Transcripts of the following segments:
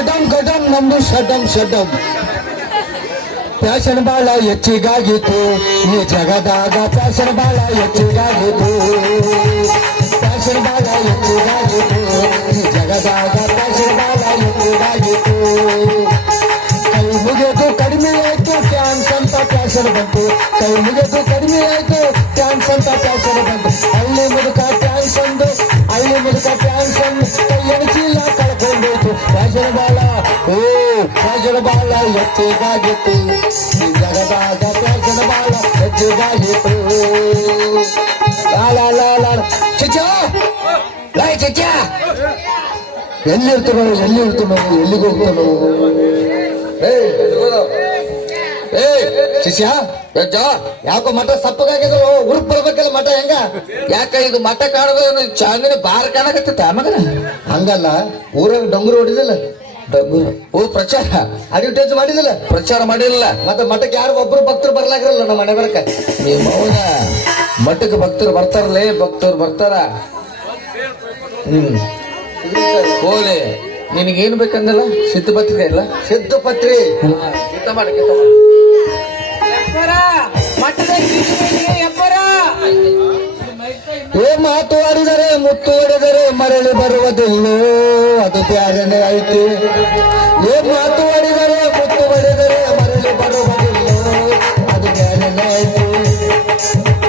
ಗಡಂ ಗಡಂ ನಮ್ದು ಶಡಂ ಶಡಂ ಫ್ಯಾಷನ್ ಬಾಳ ಹೆಚ್ಚಿಗಾಗಿತ್ತು ಈ ಜಗದಾಗ ಫ್ಯಾಷನ್ ಬಾಳ ಹೆಚ್ಚಿಗಾಗಿತ್ತು ಫ್ಯಾಷನ್ ಬಾಳ ಹೆಚ್ಚಿಗಾಗಿತ್ತು ಈ ಜಗದಾಗ ಫ್ಯಾಷನ್ ಬಾಳ ಹೆಚ್ಚಿಗಾಗಿತ್ತು ಕೈ ಮುಗಿದು ಕಡಿಮೆ ಆಯ್ತು ಡ್ಯಾನ್ಸ್ ಅಂತ ಫ್ಯಾಷನ್ ಬಂತು ಕೈ ಮುಗಿದು ಕಡಿಮೆ ಆಯ್ತು ಡ್ಯಾನ್ಸ್ ಅಂತ ಫ್ಯಾಷನ್ ಬಂತು ಹಳ್ಳಿ ಮುದುಕ ಡ್ಯಾನ್ಸ್ ಒಂದು ಹಳ್ಳಿ ಮುದುಕ ಡ್ಯಾನ್ಸ್ ಒಂದು ಕೈ ಎಣಿಸಿಲ್ಲ ಕಳ್ಕೊಂಡೋಯ್ತು ಫ್ಯಾಷನ್ ಬಾಳ ಓ ಫ್ಯಾಷನ್ ಬಾಳ ಹೆಚ್ಚಿಗಾಗಿತ್ತು ಈ ಜಗದಾಗ ಫ್ಯಾಷನ್ ಬಾಳ ಹೆಚ್ಚಿಗಾಗಿತ್ತು ಚಿಚ್ಚ ಲೈ ಚಿಚ್ಚ ಎಲ್ಲಿರ್ತಾನೋ ಎಲ್ಲಿಗೆ ಹೋಗ್ತಾನೋ ಶಿಷ್ಯ ಯಾಕೋ ಮಠ ಸಪ್ಪಗಾಗಿದ್ರು ಉರುಪ್ ಬರ್ಬೇಕಲ್ಲ ಮಠ ಹೆಂಗ ಯಾಕ ಇದು ಮಠ ಕಾಣೋದು ಚಾಂದಿನ ಬಾರ್ ಕಾಣಕತ್ತ ಮಗನ ಹಂಗಲ್ಲ ಊರಾಗ ಡೊಂಗರು ಹೊಡಿದಿಲ್ಲ ಡಂಗೂರು ಓ ಪ್ರಚಾರ ಅಡ್ವರ್ಟೈಸ್ ಮಾಡಿದಿಲ್ಲ ಪ್ರಚಾರ ಮಾಡಿರಲಿಲ್ಲ ಮತ್ತೆ ಮಠಕ್ಕೆ ಯಾರು ಒಬ್ರು ಭಕ್ತರು ಬರ್ಲಾಗಿರಲ್ಲ ನಮ್ಮ ಮನೆ ಬರಕ ನೀವು ಮೌನ ಮಠಕ್ಕೆ ಭಕ್ತರು ಬರ್ತಾರಲ್ಲೇ ಭಕ್ತರು ಬರ್ತಾರ ಓಲೆ ನಿನಗೇನು ಬೇಕಂದಲ್ಲ ಸಿದ್ಧಪತ್ರಿಕೆ ಇಲ್ಲ ಸಿದ್ಧಪತ್ರಿ ಏ ಮಾತು ಆಡಿದರೆ ಮುತ್ತು ಹೊಡೆದರೆ ಮರಳಿ ಬರುವುದಿಲ್ಲೋ ಅದು ಬ್ಯಾರನೆ ಆಯ್ತು ಏ ಮಾತು ಆಡಿದರೆ ಮುತ್ತು ಹೊಡೆದರೆ ಮರಳಿ ಬರುವುದಿಲ್ಲೋ ಅದು ಬ್ಯಾರನೆ ಆಯ್ತು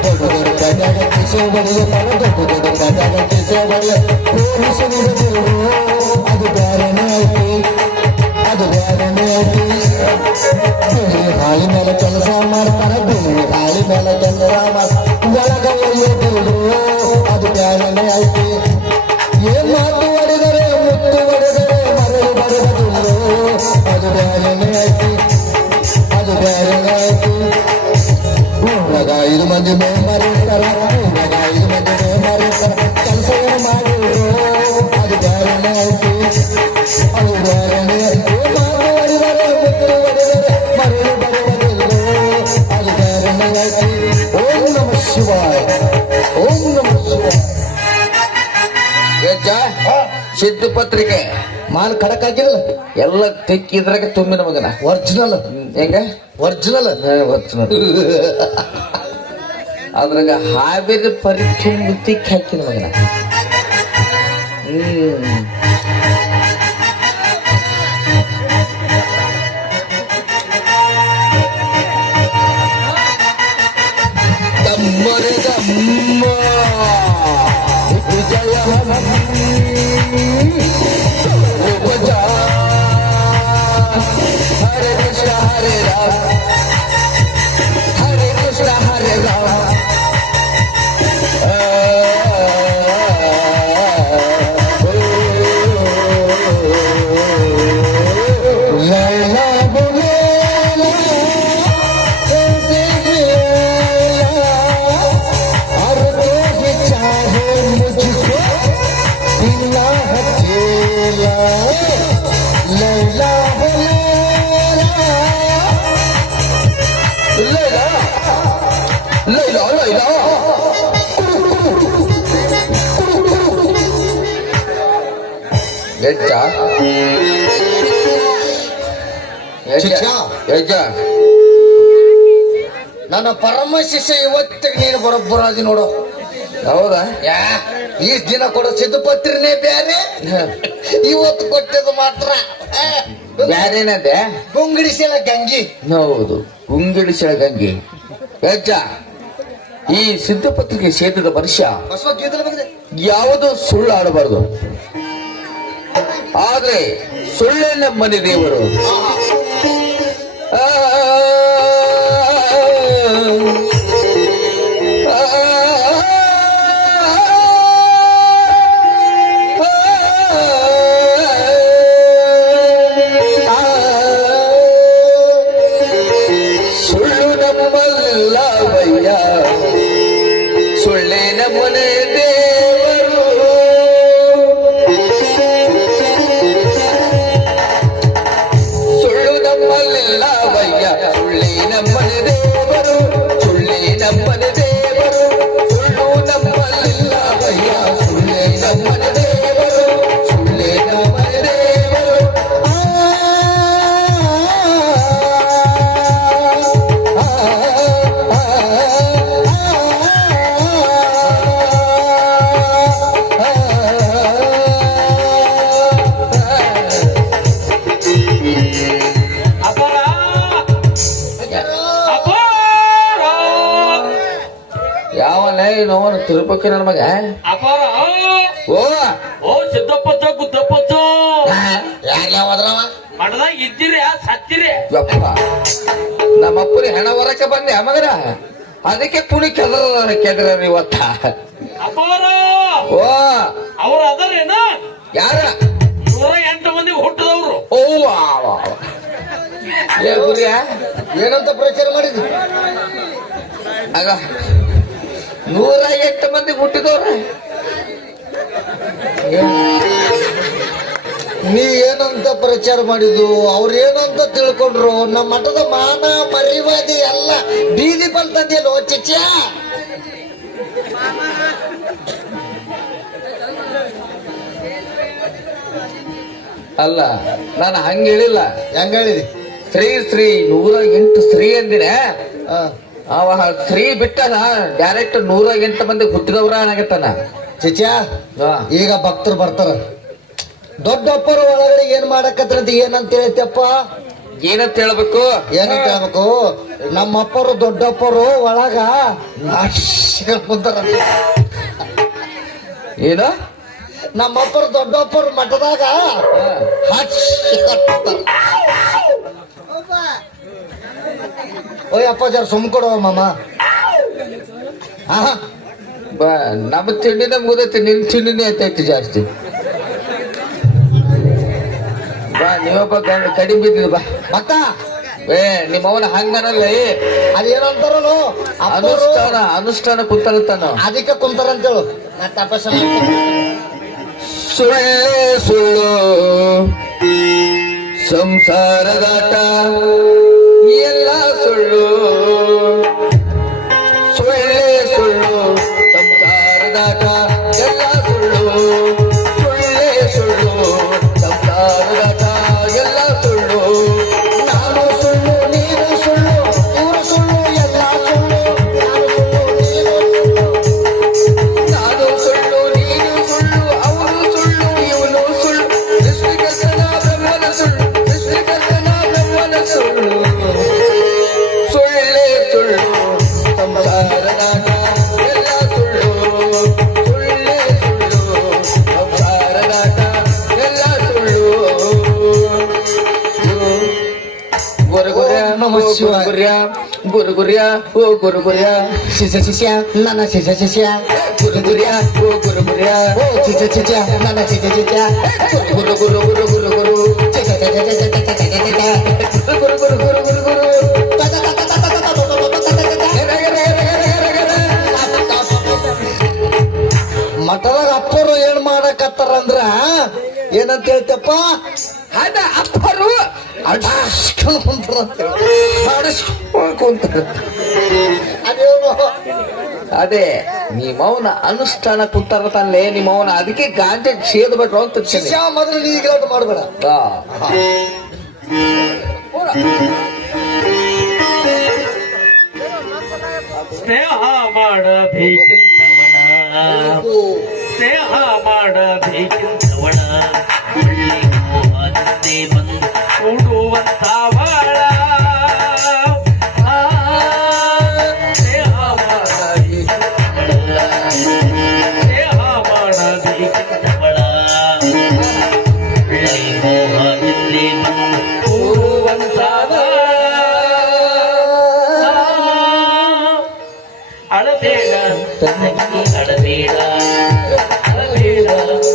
ದೊಡ್ಡ ದೊಡ್ಡ ಕಜಾಗ ಕಿಸೋ ಬರಲು ದೊಡ್ಡ ದೊಡ್ಡ ಕಜಾಗ ಕಿಸೋ ಬರಲು ಪೊಲೀಸರು ಅದು ಬ್ಯಾರನೆ ಆಯ್ತು ಅದು ಬ್ಯಾರನೆ ಆಯ್ತು ಹಾಳಿ ಮೇಲೆ ಕೆಲಸ ಮಾಡ್ತಾರ ಹಾಳಿ ಮೇಲೆ ಕೆಲಸ ಬೆಳಗವರು ಅದು ಬ್ಯಾರನೆ ಆಯ್ತು ಏನ್ ಮಾತು ಹೊಡೆದರೆ ಮುತ್ತು ಹೊಡೆದರೆ ಮರಳಿ ಬರುವುದಿಲ್ಲೋ ಅದು ಬ್ಯಾರನೆ ಆಯ್ತು ಅದು ಬ್ಯಾರನೆ ಆಯ್ತು ಊರಾಗ 5 ಮಂದಿ ಮೇಂಬರಿರ್ತಾರ ಊರಾಗ 5 ಮಂದಿ ಮೇಂಬರಿರ್ತಾರ ಕೆಲಸ ಏನು ಮಾಡಿದ್ರು ಅದು ಬ್ಯಾರನೆ ಆಯ್ತು ಅದು ಬ್ಯಾರನೆ ಆಯ್ತು ಮಾತು ಹೊಡೆದರೆ ಮುತ್ತು ಹೊಡೆದರೆ ಮರಳಿ ಬರುವುದಿಲ್ಲೋ ಅದು ಬ್ಯಾರನೆ ಆಯ್ತು ಓಂ ನಮಃ ಶಿವಾಯ ಓಂ ನಮಃ ಶಿವಾಯ ಸಿದ್ಧ ಪತ್ರಿಕೆ ಮಾಲ್ ಖಡಕ್ ಆಗಿರಲ್ಲ ಎಲ್ಲ ತೆಕ್ಕಿದ್ರಾಗ ತುಂಬಿನ ಮಗನ ಒರಿಜಿನಲ್ ಹೆಂಗ ಒರಿಜಿನಲ್ ಒರಿಜಿನಲ್ ಅದ್ರಾಗ ಹಾವೇರಿ ಪರಿ ತುಂಬಿ ತಿಕ್ಕಿ ಹಾಕಿನ ಮಗನ ದಮ್ಮರೆ ದಮ್ಮ ವಿಜಯ ಹರೆ ಕೃಷ್ಣ ಹರೆ ರಾಮ ಹರೆ ಕೃಷ್ಣ ಹರೆ ರಾಮ ನನ್ನ ಪರಮ ಶಿಷ್ಯ ಇವತ್ತಿಗೆ ನೀನು ಬರೋಬ್ಬರಾದಿ ನೋಡು ಹೌದಾ ಈಸ್ ದಿನ ಕೊಡೋ ಸಿದ್ಧಪತ್ರಿನೇ ಬೇರೆ ಇವತ್ತು ಕೊಟ್ಟಿದ್ದು ಮಾತ್ರ ಬ್ಯಾರೇನದೆ ಗುಂಗಿಡಿಸಿಲ್ಲ ಗಂಗಿ ಹೌದು ಗುಂಗಿಡಿಸಿಳ ಗಂಗೆ ಯಜ್ಜ ಈ ಸಿದ್ಧಪತ್ರಿಕೆ ಸೇತದ ವರ್ಷ ಯಾವುದು ಸುಳ್ಳು ಆಡಬಾರದು ಆದ್ರೆ ಸುಳ್ಳೆನ್ನ ಮನೆ ದೇವರು ಸುಳ್ಳು ನಮ್ಮಲ್ಲ ವಯ್ಯ ಸುಳ್ಳಿನ ಮನೆ ದೇವರು ಸುಳ್ಳು ನಮ್ಮಲ್ಲ ವಯ್ಯ ತಿಳ್ಕೊಕ ನನ್ನ ಮಗ ಅಪಾರ ಓ ಓ ಸಿದ್ದಪ್ಪಚ್ಚ ಗುದ್ದಪ್ಪಚ್ಚ ಯಾರ್ಲ ಹೋದ್ರವ ಮಠದಾಗ ಇದ್ದೀರಿ ಸತ್ತಿರಿ ಯಪ್ಪ ನಮ್ಮಪ್ಪರಿ ಹೆಣ ಹೊರಕ್ಕೆ ಬಂದೆ ಮಗನ ಅದಕ್ಕೆ ಕುಣಿ ಕೆದ್ರ ಇವತ್ತ ಅಪಾರ ಓ ಅವ್ರು ಅದಾರೇನ ಯಾರ 108 ಮಂದಿ ಹುಟ್ಟದವ್ರು ಓ ಏ ಗುರಿಯ ಏನಂತ ಪ್ರಚಾರ ಮಾಡಿದ್ವಿ ಆಗ 108 ಮಂದಿ ಹುಟ್ಟಿದವ್ರ ನೀ ಏನಂತ ಪ್ರಚಾರ ಮಾಡಿದ್ದು ಅವ್ರ ಏನಂತ ತಿಳ್ಕೊಂಡ್ರು ನಮ್ಮ ಮಠದ ಮಾನ ಮರ್ಯಾದೆ ಎಲ್ಲ ಬೀದಿ ಬಲ್ತಂದಿಯಲ್ಲ ಚಿಚ್ಚ ಅಲ್ಲ ನಾನು ಹಂಗ ಹೇಳಿಲ್ಲ ಹೆಂಗ ಹೇಳಿದಿ ಶ್ರೀ 108 ಶ್ರೀ ಅಂದಿನ ಆ, ಅವ ಶ್ರೀ ಬಿಟ್ಟನ ಡೈರೆಕ್ಟ್ 108 ಮಂದಿ ಹುಟ್ಟಿದವ್ರ ಆಗತ್ತಾನ ಚಿಚ್ಚ ಈಗ ಭಕ್ತರು ಬರ್ತಾರ ದೊಡ್ಡಪ್ಪರು ಒಳಗಡೆ ಏನ್ ಮಾಡಕತ್ರಂತ ಏನಂತ ಹೇಳ್ತಪ್ಪ ಏನಂತ ಹೇಳ್ಬೇಕು ಏನಂತ ಹೇಳ್ಬೇಕು ನಮ್ಮಪ್ಪರು ದೊಡ್ಡಪ್ಪರು ಒಳಗ ಕುಂತಾರ ಏನು ನಮ್ಮಪ್ಪರು ದೊಡ್ಡಪ್ಪರು ಮಠದಾಗ ಓಯ್ ಅಪ್ಪ ಜರ ಸುಮ್ ಕೊಡುವ ಮಾಮ ಬಾ ನಮ್ಮ ತಿಂಡಿನ ಮುಗದೈತಿ ನಿನ್ ತಿಂಡಿನೇ ಐತೈತಿ ಜಾಸ್ತಿ ಬಾ ನೀವೊಬ್ಬ ಕಡಿಮೆ ಬಿದ್ದಿದ್ ಬಾ ಮತ್ತ ಏ ನಿಮ್ಮವನ ಹಂಗನಲ್ಲ ಅದೇನಂತಾರಲ್ಲ ಅನುಷ್ಠಾನ ಕುಂತಾನ ಅದಕ್ಕೆ ಕುಂತಾರಂತೇಳು ನಾ ತಪಸ್ಸ ಮಾಡ್ತೀನಿ. ಸುಳ್ಳೆ ಸುಳ್ಳು ಸಂಸಾರದಾಟ ಎಲ್ಲ ಸುಳ್ಳು ಸುಳ್ಳೆ ಸುಳ್ಳು ಸಂಸಾರದಾಟ ಎಲ್ಲ ಸುಳ್ಳು ಸುಳ್ಳೆ ಸುಳ್ಳು ಸಂಸಾರದಾಟ ಎಲ್ಲ ಸುಳ್ಳು ನಾನು ಸುಳ್ಳು ನೀನು ಸುಳ್ಳು ಇವರು ಸುಳ್ಳು ಎಲ್ಲ ಸುಳ್ಳು ನಾನು ಸುಳ್ಳು ನೀನು ಸುಳ್ಳು ಅವರು ಸುಳ್ಳು ಇವನು ಸುಳ್ಳು ಸೃಷ್ಟಿಕರ್ತನ ಬ್ರಹ್ಮನ ಸುಳ್ಳು ಸೃಷ್ಟಿಕರ್ತನ ಬ್ರಹ್ಮನ ಸುಳ್ಳು ಸುಳ್ಳೇ ಸುಳ್ಳು ಸಂಸಾರದಾಟ ಎಲ್ಲ ಸುಳ್ಳು ಸುಳ್ಳೇ ಸುಳ್ಳು ಸಂಸಾರದಾಟ ಎಲ್ಲ ಸುಳ್ಳು ಗುರುಗುರ್ಯ ನಮಃ ಶಿವಾಯ. ಗುರುಗುರ್ಯ ಓ ಗುರುಗುರ್ಯ ಶಿಷ್ಯ ಶಿಷ್ಯ ನನ್ನ ಶಿಷ್ಯ ಶಿಷ್ಯ ಗುರುಗುರ್ಯ ಓ ಗುರುಗುರ್ಯ ಓ ಶಿಷ್ಯ ಶಿಷ್ಯ ನನ್ನ ಶಿಷ್ಯ ಶಿಷ್ಯ ಗುರು ಗುರು ಗುರು ಗುರು ಗುರು ಗುರು ಗುರು ಗುರು ಗುರು ಗುರು ಮಠದಾಗ ಅಪ್ಪರು ಏನ್ ಮಾಡಕತ್ತಾರಂದ್ರ ಏನಂತ ಹೇಳ್ತಪ್ಪ ಅದ ಅಪ್ಪರು ಅಡಾಸ್ಕೊಂಡ್ ಕುಂತಾರಂತೇಳಿ. ಕುಂತಾರೆ ಅದೇನು ಅದೇ ನಿಮ್ಮವನ ಅನುಷ್ಠಾನ ಕುಂತಾರತಲ್ಲೇ ನಿಮ್ಮವನ ಅದಕ್ಕೆ ಗಾಂಜೆ ಸೇದ್ ಬಿಟ್ರು ಅಂತ ಶಿಷ್ಯ ಮೊದಲು ನೀ ಗಲಾಟೆ ಮಾಡಬೇಡ ಸ್ನೇಹ ಮಾಡಬೇಕಿಂತವಳ ಸ್ನೇಹ ಮಾಡಬೇಕಿಂತವಳ ಮೋಹದಂತೆ ಬಂದು ಕೂಡುವಂತವಳ ಸ್ನೇಹ ಮಾಡಬೇಕಿಂತವಳ ಮೋಹದಲ್ಲಿ ಬಂದು ಕೂಡುವಂತವಳ ಅಳಬೇಡ ತಂಗಿ ಅಳಬೇಡ ಅಳಬೇಡ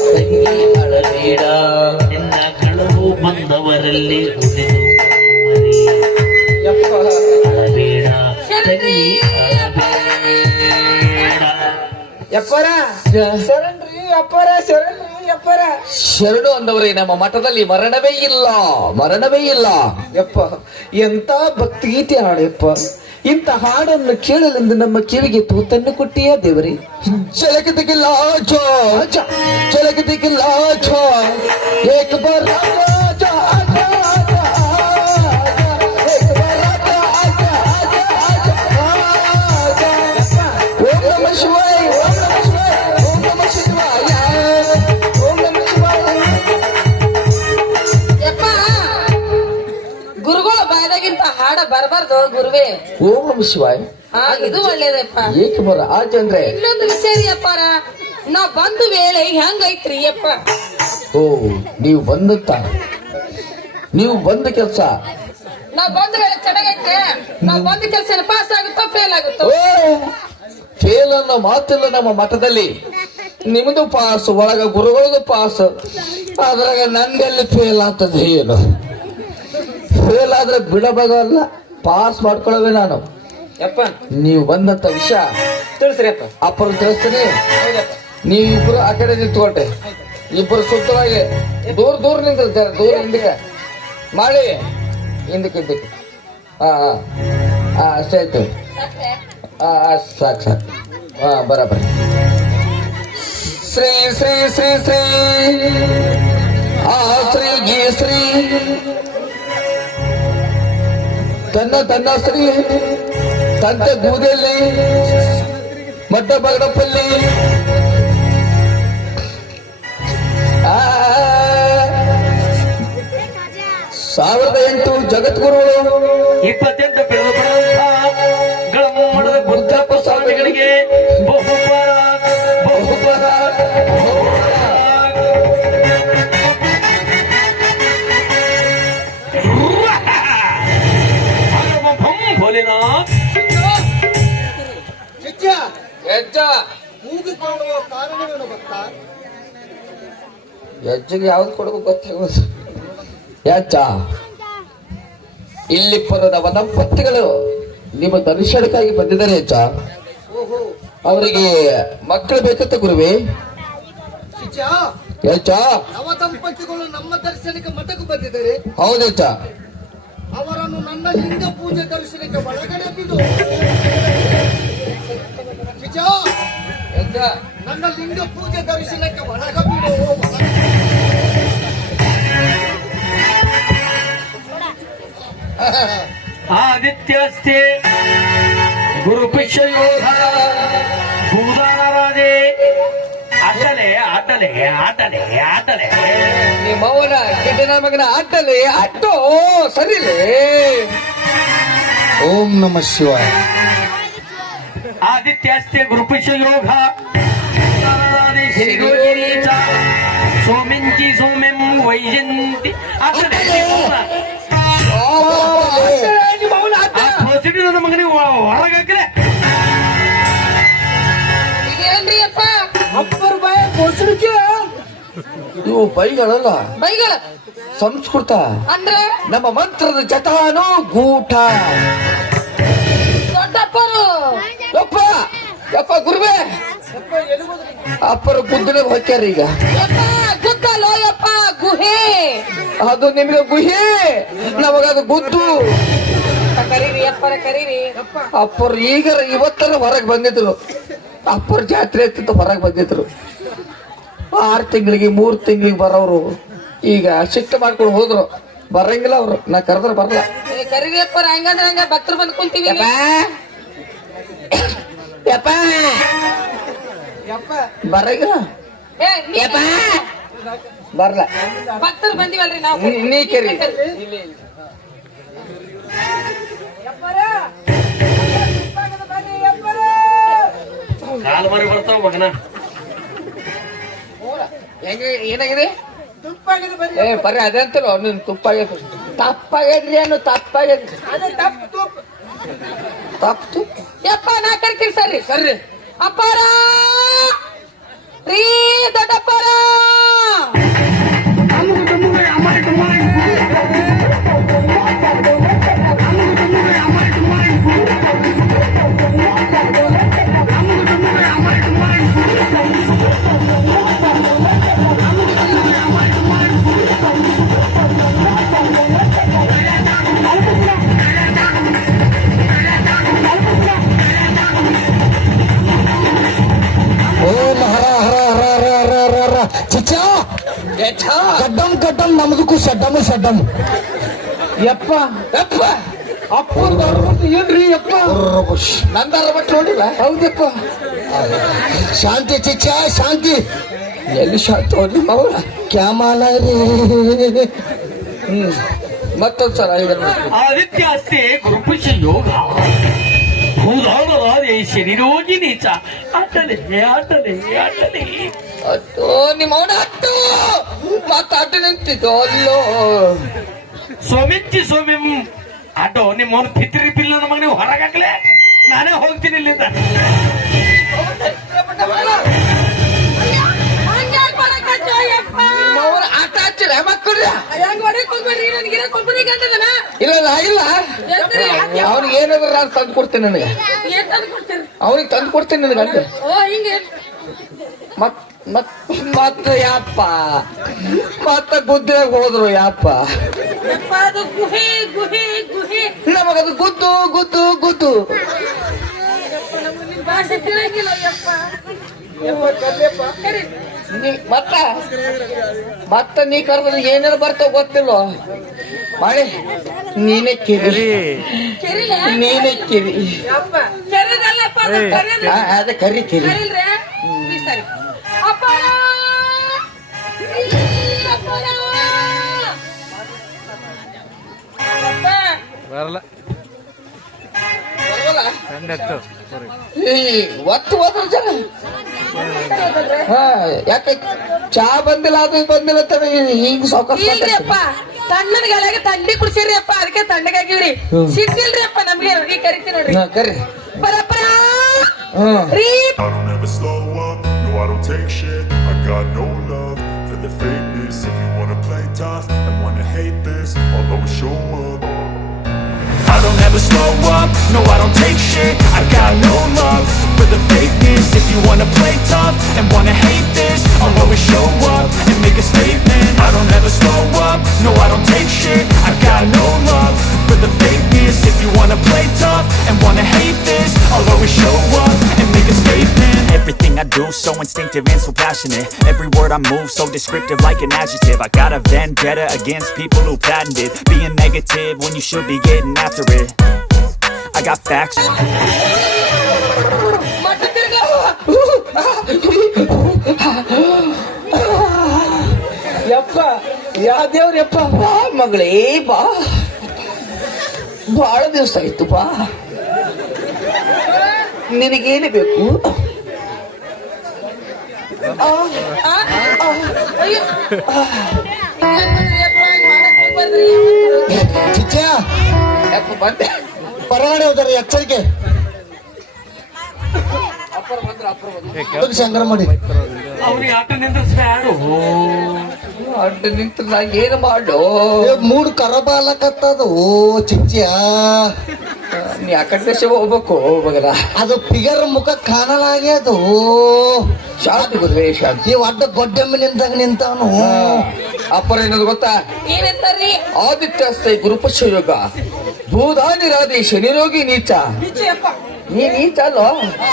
ತಂಗಿ ಅಳಬೇಡ ನಿನ್ನ ಕಳವು ಬಂದವರಲ್ಲಿ ಉಳಿದು ಮರಿ ಅಳಬೇಡ ತಂಗಿ ಅಳಬೇಡ ಎಪ್ಪರ ಶರಣ್ರಿ ಅಪ್ಪರ ಶರಣ್ರಿ ಅಪ್ಪರ ಶರಣು ಅಂದವರೇ ನಮ್ಮ ಮಠದಲ್ಲಿ ಮರಣವೇ ಇಲ್ಲ ಮರಣವೇ ಇಲ್ಲ ಯಪ್ಪ ಎಂತ ಭಕ್ತಿಗೀತೆ ಹಾಡಪ್ಪ ಇಂಥ ಹಾಡನ್ನು ಕೇಳಲೆಂದು ನಮ್ಮ ಕಿವಿಗೆ ತೂತನ್ನು ಕೊಟ್ಟಿಯಾ ದೇವರೇ ಚಲಕದಿಗಿಲ್ಲ ಚಲಕದಿಗಿಲ್ಲ ಏಕ ಬಾರ್ ಆಜಾ, ಆಜಾ, ಆಜಾ, ಆಜಾ, ಏಕ ಬಾರ್ ಆಜಾ, ಆಜಾ, ಆಜಾ, ಆಜಾ, ಆಜಾ. ಓಂ ನಮಃ ಶಿವಾಯ, ಓಂ ನಮಃ ಶಿವಾಯ, ಓಂ ನಮಃ ಶಿವಾಯ, ಓಂ ನಮಃ ಶಿವಾಯ. ಯಪ್ಪ ಗುರುಗಳ ಬಾಯದಾಗಿಂತ ಹಾಡ ಮಾಡ ಬರ್ಬಾರ್ದು ಗುರುವೇ. ಓಂ ನಮ ಶಿವಾಯ. ಹಾ, ಇದು ಒಳ್ಳೇದಪ್ಪ. ಏಕೆ ಬರ ಆಚೆ ಅಂದ್ರೆ ಇನ್ನೊಂದು ವಿಷಯ ರೀ ಅಪ್ಪಾರ, ನಾ ಬಂದು ವೇಳೆ ಹೆಂಗೈತ್ರಿ ಅಪ್ಪ? ಓ ನೀವು ಬಂದ ಕೆಲಸ ನಾ ಬಂದ ವೇಳೆ ಚೆನ್ನಾಗೈತೆ. ನಾ ಬಂದ ಕೆಲಸ ಪಾಸ್ ಆಗುತ್ತೋ ಫೇಲ್ ಆಗುತ್ತೋ? ಓ ಫೇಲ್ ಅನ್ನೋ ಮಾತಿಲ್ಲ ನಮ್ಮ ಮಠದಲ್ಲಿ. ನಿಮ್ದು ಪಾಸ್, ಒಳಗ ಗುರುಗಳದು ಪಾಸ್, ಅದ್ರಾಗ ನಂದೆಲ್ಲಿ ಫೇಲ್ ಆಗ್ತದೆ? ಏನು ಫೇಲ್ ಆದ್ರೆ ಬಿಡಬಾಗಲ್ಲ, ಪಾಸ್ ಮಾಡ್ಕೊಳ್ಳೋವೆ ನಾನು. ಯಪ್ಪ ನೀವು ಬಂದಂತ ವಿಷಯ ತಿಳಿಸ್ರಿ ಅಪ್ಪ. ಅಪ್ಪರು ತಿಳಿಸ್ತೀನಿ. ಹೌದಪ್ಪ. ನೀವಿಬ್ರು ಆ ಕಡೆ ನಿಂತ್ಕೊಳ್ರಿ, ಇಬ್ಬರು ಸುತ್ತವಾಗಿ ದೂರ ನಿಂತಿರ್ತಾರೆ. ದೂರ ಹಿಂದಕ್ಕೆ ಮಾಡಿ, ಹಿಂದಕ್ಕೆ ಹಾ ಅಷ್ಟೇ ಆಯ್ತು. ಸಾಕು ಹಾ ಬರಾಬರಿ. ಶ್ರೀ ಶ್ರೀ ಶ್ರೀ ಶ್ರೀ ಆ ಶ್ರೀ ಗಿ ಶ್ರೀ ತನ್ನ ಶ್ರೀ ತಂತೆ ಗೂದೆಲ್ಲಿ ಮಡ್ಡ ಬಗಡಪಲ್ಲಿ 1008 ಜಗದ್ಗುರುಗಳು 28 ಬೆಳೆದ ಬುದ್ಧಪ್ಪ ಸ್ವಾಮಿಗಳಿಗೆ ಬಹುಪರ ಭೋಲೆನಾಥ್. ಹೆಜ್ಜೆಗೆ ಯಾವ್ದು ಕೊಡಬೇಕು ಗೊತ್ತಾಗೋದು. ಯಾಚ ಇಲ್ಲಿ ಪರದ ದಂಪತಿಗಳು ನಿಮ್ಮ ದರ್ಶನಕ್ಕಾಗಿ ಬಂದಿದ್ದಾರೆ. ಹೆಚ್ಚ ಅವರಿಗೆ ಮಕ್ಕಳು ಬೇಕಂತ ಗುರುವೇ. ಹೆಚ್ಚ ನವ ದಂಪತಿಗಳು ನಮ್ಮ ದರ್ಶನಕ್ಕೆ ಮಠಕ್ಕೆ ಬಂದಿದ್ದಾರೆ. ಹೌದೆಚ್ಚ. ಅವರನ್ನು ನನ್ನ ಲಿಂಗ ಪೂಜೆ ದರ್ಶನಕ್ಕೆ ಒಳಗಡೆ ಬಿಡು. ನನ್ನ ಲಿಂಗ ಪೂಜೆ ದರ್ಶನಕ್ಕೆ ಒಳಗ ಬಿಡು. ಆದಿತ್ಯಸ್ತೆ ಗುರುಪಿಷ್ಯ ಯೋಧ ಭೂದಾನರಾಜೆ. ಆಟಲೆ ನಿಮ್ಮವನ ಕಿಟನ ಮಗನ ಆಟಲೆ ಅಟ್ಟೋ ಸರಿಲೇ. ಓಂ ನಮ ಶಿವಾಯ. ಆದಿತ್ಯಸ್ತೆ ಗುರುಪಿಷ್ಯ ಯೋಗ ಸೋಮಿಂಚಿ ಸೋಮೆಂ ವೈಜಂತಿ. ನನ್ನ ಮಗನಿಗೆ ಹೊರಗಾಕ್ರೆ ಇದೇನ್ರಿ ಅಪ್ಪ? ಅಪ್ಪರ್ ಬಾಯ ಕೊಡ್ಸಲಿಕ್ಕೆ ಇವು ಬೈಗಳಲ್ಲ, ಬೈಗಳ ಸಂಸ್ಕೃತ. ಅಂದ್ರೆ ನಮ್ಮ ಮಂತ್ರದ ಜಟಾನು ಗೂಟ. ದೊಡ್ಡಪ್ಪರು ಯಪ್ಪ ಯಪ್ಪ ಗುರುವೇ, ಅಪ್ಪರ ಗುದ್ದನೆ ಹೊಕ್ಕ್ಯಾರ ಈಗ. ಯಪ್ಪ ಗುದ್ದಲೋ ಯಪ್ಪ ಗುಹೆ. ಅದು ನಿಮಗೆ ಗುಹೆ, ನಮಗದು ಗುದ್ದು. ಕರೀರಿ ಅಪ್ಪರ ಕರೀರಿ. ಅಪ್ಪರು ಈಗ ಇವತ್ತರ ಹೊರಗೆ ಬಂದಿದ್ರು. ಅಪ್ಪರ ಜಾತ್ರೆ ಇತ್ತು, ಹೊರಗೆ ಬಂದಿದ್ರು. 6 ತಿಂಗಳಿಗೆ 3 ತಿಂಗಳಿಗೆ ಬರೋರು ಈಗ ಶಿಫ್ಟ್ ಮಾಡ್ಕೊಂಡು ಹೋದ್ರು. ಬರಂಗಿಲ್ಲ ಅವ್ರು, ನಾ ಕರೆದ್ರೆ ಬರಲ್ಲ. ಕರೀರಿ ಅಪ್ಪರ. ಹಂಗಂದ್ರೆ ಹಂಗ ಭಕ್ತರು ಬಂದು ಕುಂತೀವಿ. ಬರಂಗಿಲ್ಲ, ಬರಲ್ಲ. ಭಕ್ತರು ಬಂದಿವಲ್ರಿ ನಾವು. ನೀ ಕರಿ. ಕಾಲು ಮರಿ ಬರ್ತಾವ ಮಗನ. ಹೆಂಗೆ ಏನಾಗಿದೆ? ಬರ್ರಿ ಅದಂತಲ್ಲ ನೀನು ತುಪ್ಪಾಗ್ಯದ. ತಪ್ಪಾಗ್ಯದ್ರಿ ಏನು? ತಪ್ಪಾಗ್ಯದ್ರಿ. ತಪ್ಪು ಯಪ್ಪ ನಾ ಕರ್ತೀವಿ ಸರ್ರಿ. ಸರ್ರಿ ಅಪ್ಪಾರ ರೀ ದೊಡ್ಡಪ್ಪಾರ. ಕಡ್ಡಂ ನಮ್ದಕ್ಕೂ ಸಡ್ಡಮ್. ಯಪ್ಪ ಯಪ್ಪ ಅಪ್ಪ ಏನ್ರಿ ಯಪ್ಪ? ನಂದಾರ ಬಟ್ ನೋಡಿಲ್ಲ. ಹೌದಪ್ಪ. ಶಾಂತಿ ಚಿಚ್ಚ ಶಾಂತಿ. ಎಲ್ಲಿ ಶಾಂತಿ ಹೋದ್ರಿ ಮಗಳ? ಕ್ಯಾಮಾಲ ರೀ. ಮತ್ತೊಂದ್ಸಲ ಆದಿತ್ಯ ಅಸ್ತಿ ಗುರುಪುಷ್ಯ ಯೋಗ ಭೂದಾನರಾದೆ ಶನಿರೋಗಿ ನೀಚ ಆಟಲೆ ಆಟಲೆ ಆಟಲೆ ಅತ್ತೋ ನಿಮ್ಮವನ ಹತ್ತು ಮಾತಾಡಿ ನಿಂತಿದ್ದು ಅಲ್ಲೋ ಸೋಮಿಚ್ಚಿ ಸೋಮಿಂ ಆಟೋ ನಿಮ್ಮವನು ತಿತ್ತಿರಿ ಬಿಲ್ಲ ನಮಗೆ ನೀವು ಹೊರಗಾಗ್ಲೆ ನಾನೇ ಹೋಗ್ತೀನಿ ಇಲ್ಲಿಂದ ಹಂಗ್ಯಾಕ್ ಮಾಡಕತ್ತಿ ಯಪ್ಪ? ನಿಮ್ಮವನ ಆಟ ಹಚ್ಚಿರ ಮಕ್ಕಳ್ರ ಹಂಗ್ ಹೊಡ್ಯಾಕ್ ಹೋಗ್ಬೇಡ್ರಿ, ನನ್ಗೆ ಇರೋ ಕೊಬ್ಬರಿ ಗಂಟದನ. ಇಲ್ಲ ಇಲ್ಲ ಎಲ್ರಿ? ಅವ್ನಿಗೆ ಏನಾದ್ರು ನಾನು ತಂದು ಕೊಡ್ತೇನೆ ನನಗೆ ಏನ್ ತಂದ್ ಕೊಡ್ತೀರಿ? ಅವ್ನಿಗೆ ತಂದು ಕೊಡ್ತೇನೆ ನನಗೆ ಅಂತ ಓ ಹಿಂಗೆ ಮತ್ ಮತ್ ಮತ್ತ ಯಾಪ ಮತ್ತ ಗುದ್ದಿನಾಗ ಹೋದ್ರು ಯಾಪ ಯಪ್ಪ ಅದು ಗುಹೆ ಗುಹೆ ಗುಹೆ. ನಮಗದು ಗುದ್ದು ಗುದ್ದು ಗುದ್ದು ಯಪ್ಪ, ನಮ್ಗೆ ನಿಮ್ ಭಾಷೆ ತಿಳಿಯಂಗಿಲ್ಲ ಯಪ್ಪ. ಕರಿ. ಮತ್ತ ನೀ ಕರೆದ್ರೆ ಏನೇನು ಬರ್ತಾವ ಗೊತ್ತಿಲ್ಲ ಮಾಡಿ ನೀನೇ ಕಿರಿ ಕೆರಿಲೆ? ನೀನೇ ಕಿರಿ ಕೆರೆದಲ್ಲಪ್ಪ, ಅದು ಕರೆದು. ಅದ ಕರಿ ಕಿರಿ ಕರೀಲ್ರೆ? ಈ ಸರಿ. ಅಪ್ಪಣ! ಈ ಅಪ್ಪಣ! ಅಪ್ಪ, ಬರಲ್ಲ ಬರವಲ್ಲ? ಕಂಡೆತ್ತು ಈ ಒತ್ತು ಹೋದ್ರ ಜನ ಹಾ ಯಾಕೆ ಚಾ ಬಂದಿಲ್ಲ ಅದು ಬಂದಿಲ್ಲ ಅಂತ ಹಿಂಗ್ ಸಾವ್ಕಾಶ ಇಲ್ರಿ ಅಪ್ಪ, ತಣ್ಣನ ಗಾಳಿಯಾಗ ತಂಡಿ ಕುಡ್ಸಿರಿ ಅಪ್ಪ, ಅದಕ್ಕೆ ತಣ್ಣಗಾಗಿವ್ರಿ. ಸಿಗ್ತಿಲ್ರಿ ಅಪ್ಪ ನಮ್ಗೆ, ಈಗ ಕರಿತೀವಿ ನೋಡ್ರಿ. ಕರಿ ಬರಪ್ಪರ ರೀ. I don't ever slow up, no I don't take shit. I got no love for the fakeness. If you wanna play tough and wanna hate this, I'll always show up. I don't ever slow up, no I don't take shit. I got no love for the fakeness. If you wanna play tough and wanna hate this, I'll always show up and make a statement. I don't ever slow up, no I don't take shit. I got no love for the fakeness. If you wanna play tough and wanna hate this, I'll always show up and make a statement. Everything I do so instinctive and so passionate. Every word I move so descriptive like an adjective. I got a vendetta against people who patented being negative when you should be getting after it. I got facts. ಮಟ್ಟ ತಿರ್ಗ. ಯಪ್ಪ ಯಾ ದೇವ್ರಪ್ಪ ಬಾ ಮಗಳೇ ಬಾ ಬಹಳ ದಿವಸ ಆಯ್ತು ಬಾ ನಿನಗೇನು ಬೇಕು ಅಯ್ಯೋ. ಯಪ್ಪ, ಹಿಂಗ್ ಮಾಡಕ್ ಹೋಗ್ಬಾರ್ದ್ರಿ. ಚಿಚ್ಚ ಯಾಕೆ ಬಂದೆ ಹೊರಗಡೆ ಹೋದಾರೆ ಎಚ್ಚರಿಕೆ ಶಂಕರ ಮಾಡಿ ಅವ್ರಿಗೆ ಆಟ ನಿಂದ್ರಿಸ್ಬ್ಯಾಡು ಅಡ್ಡ ನಿಂತು ನಾ ಏನು ಮಾಡೋ ಮೂಡ್ ಖರಾಬ್ ಆಗ್ಲಕತ್ತದು ಚಿಚ್ಚಿಯ ನೀ ಆ ಕಡೆ ದೇಶ ಹೋಗ್ಬೇಕು ಮಗನ ಅದು ಫಿಗರ್ ಮುಖ ಕಾಣಲಾಗ್ಯದು ಶಾಂತಿ ಕುದುರೆ ಶಾಂತಿ ಈ ಒಡ್ಡ ಗೊಡ್ಡೆಮ್ಮ ನಿಂತಾನು ಅಪ್ಪರ ಏನದು ಗೊತ್ತಾ ಏನಂತಾರ್ರಿ? ಆದಿತ್ಯಾಸ್ತ ಗುರುಪುಷ್ಯ ಯೋಗ ಭೂದಾನಿ ರಾಧಿ ಶನಿರೋಗಿ ನೀಚ ಬಿಚ್ಚಿ ಅಪ್ಪ. ನೀ ನೀಚ ಅಲ್ಲೋ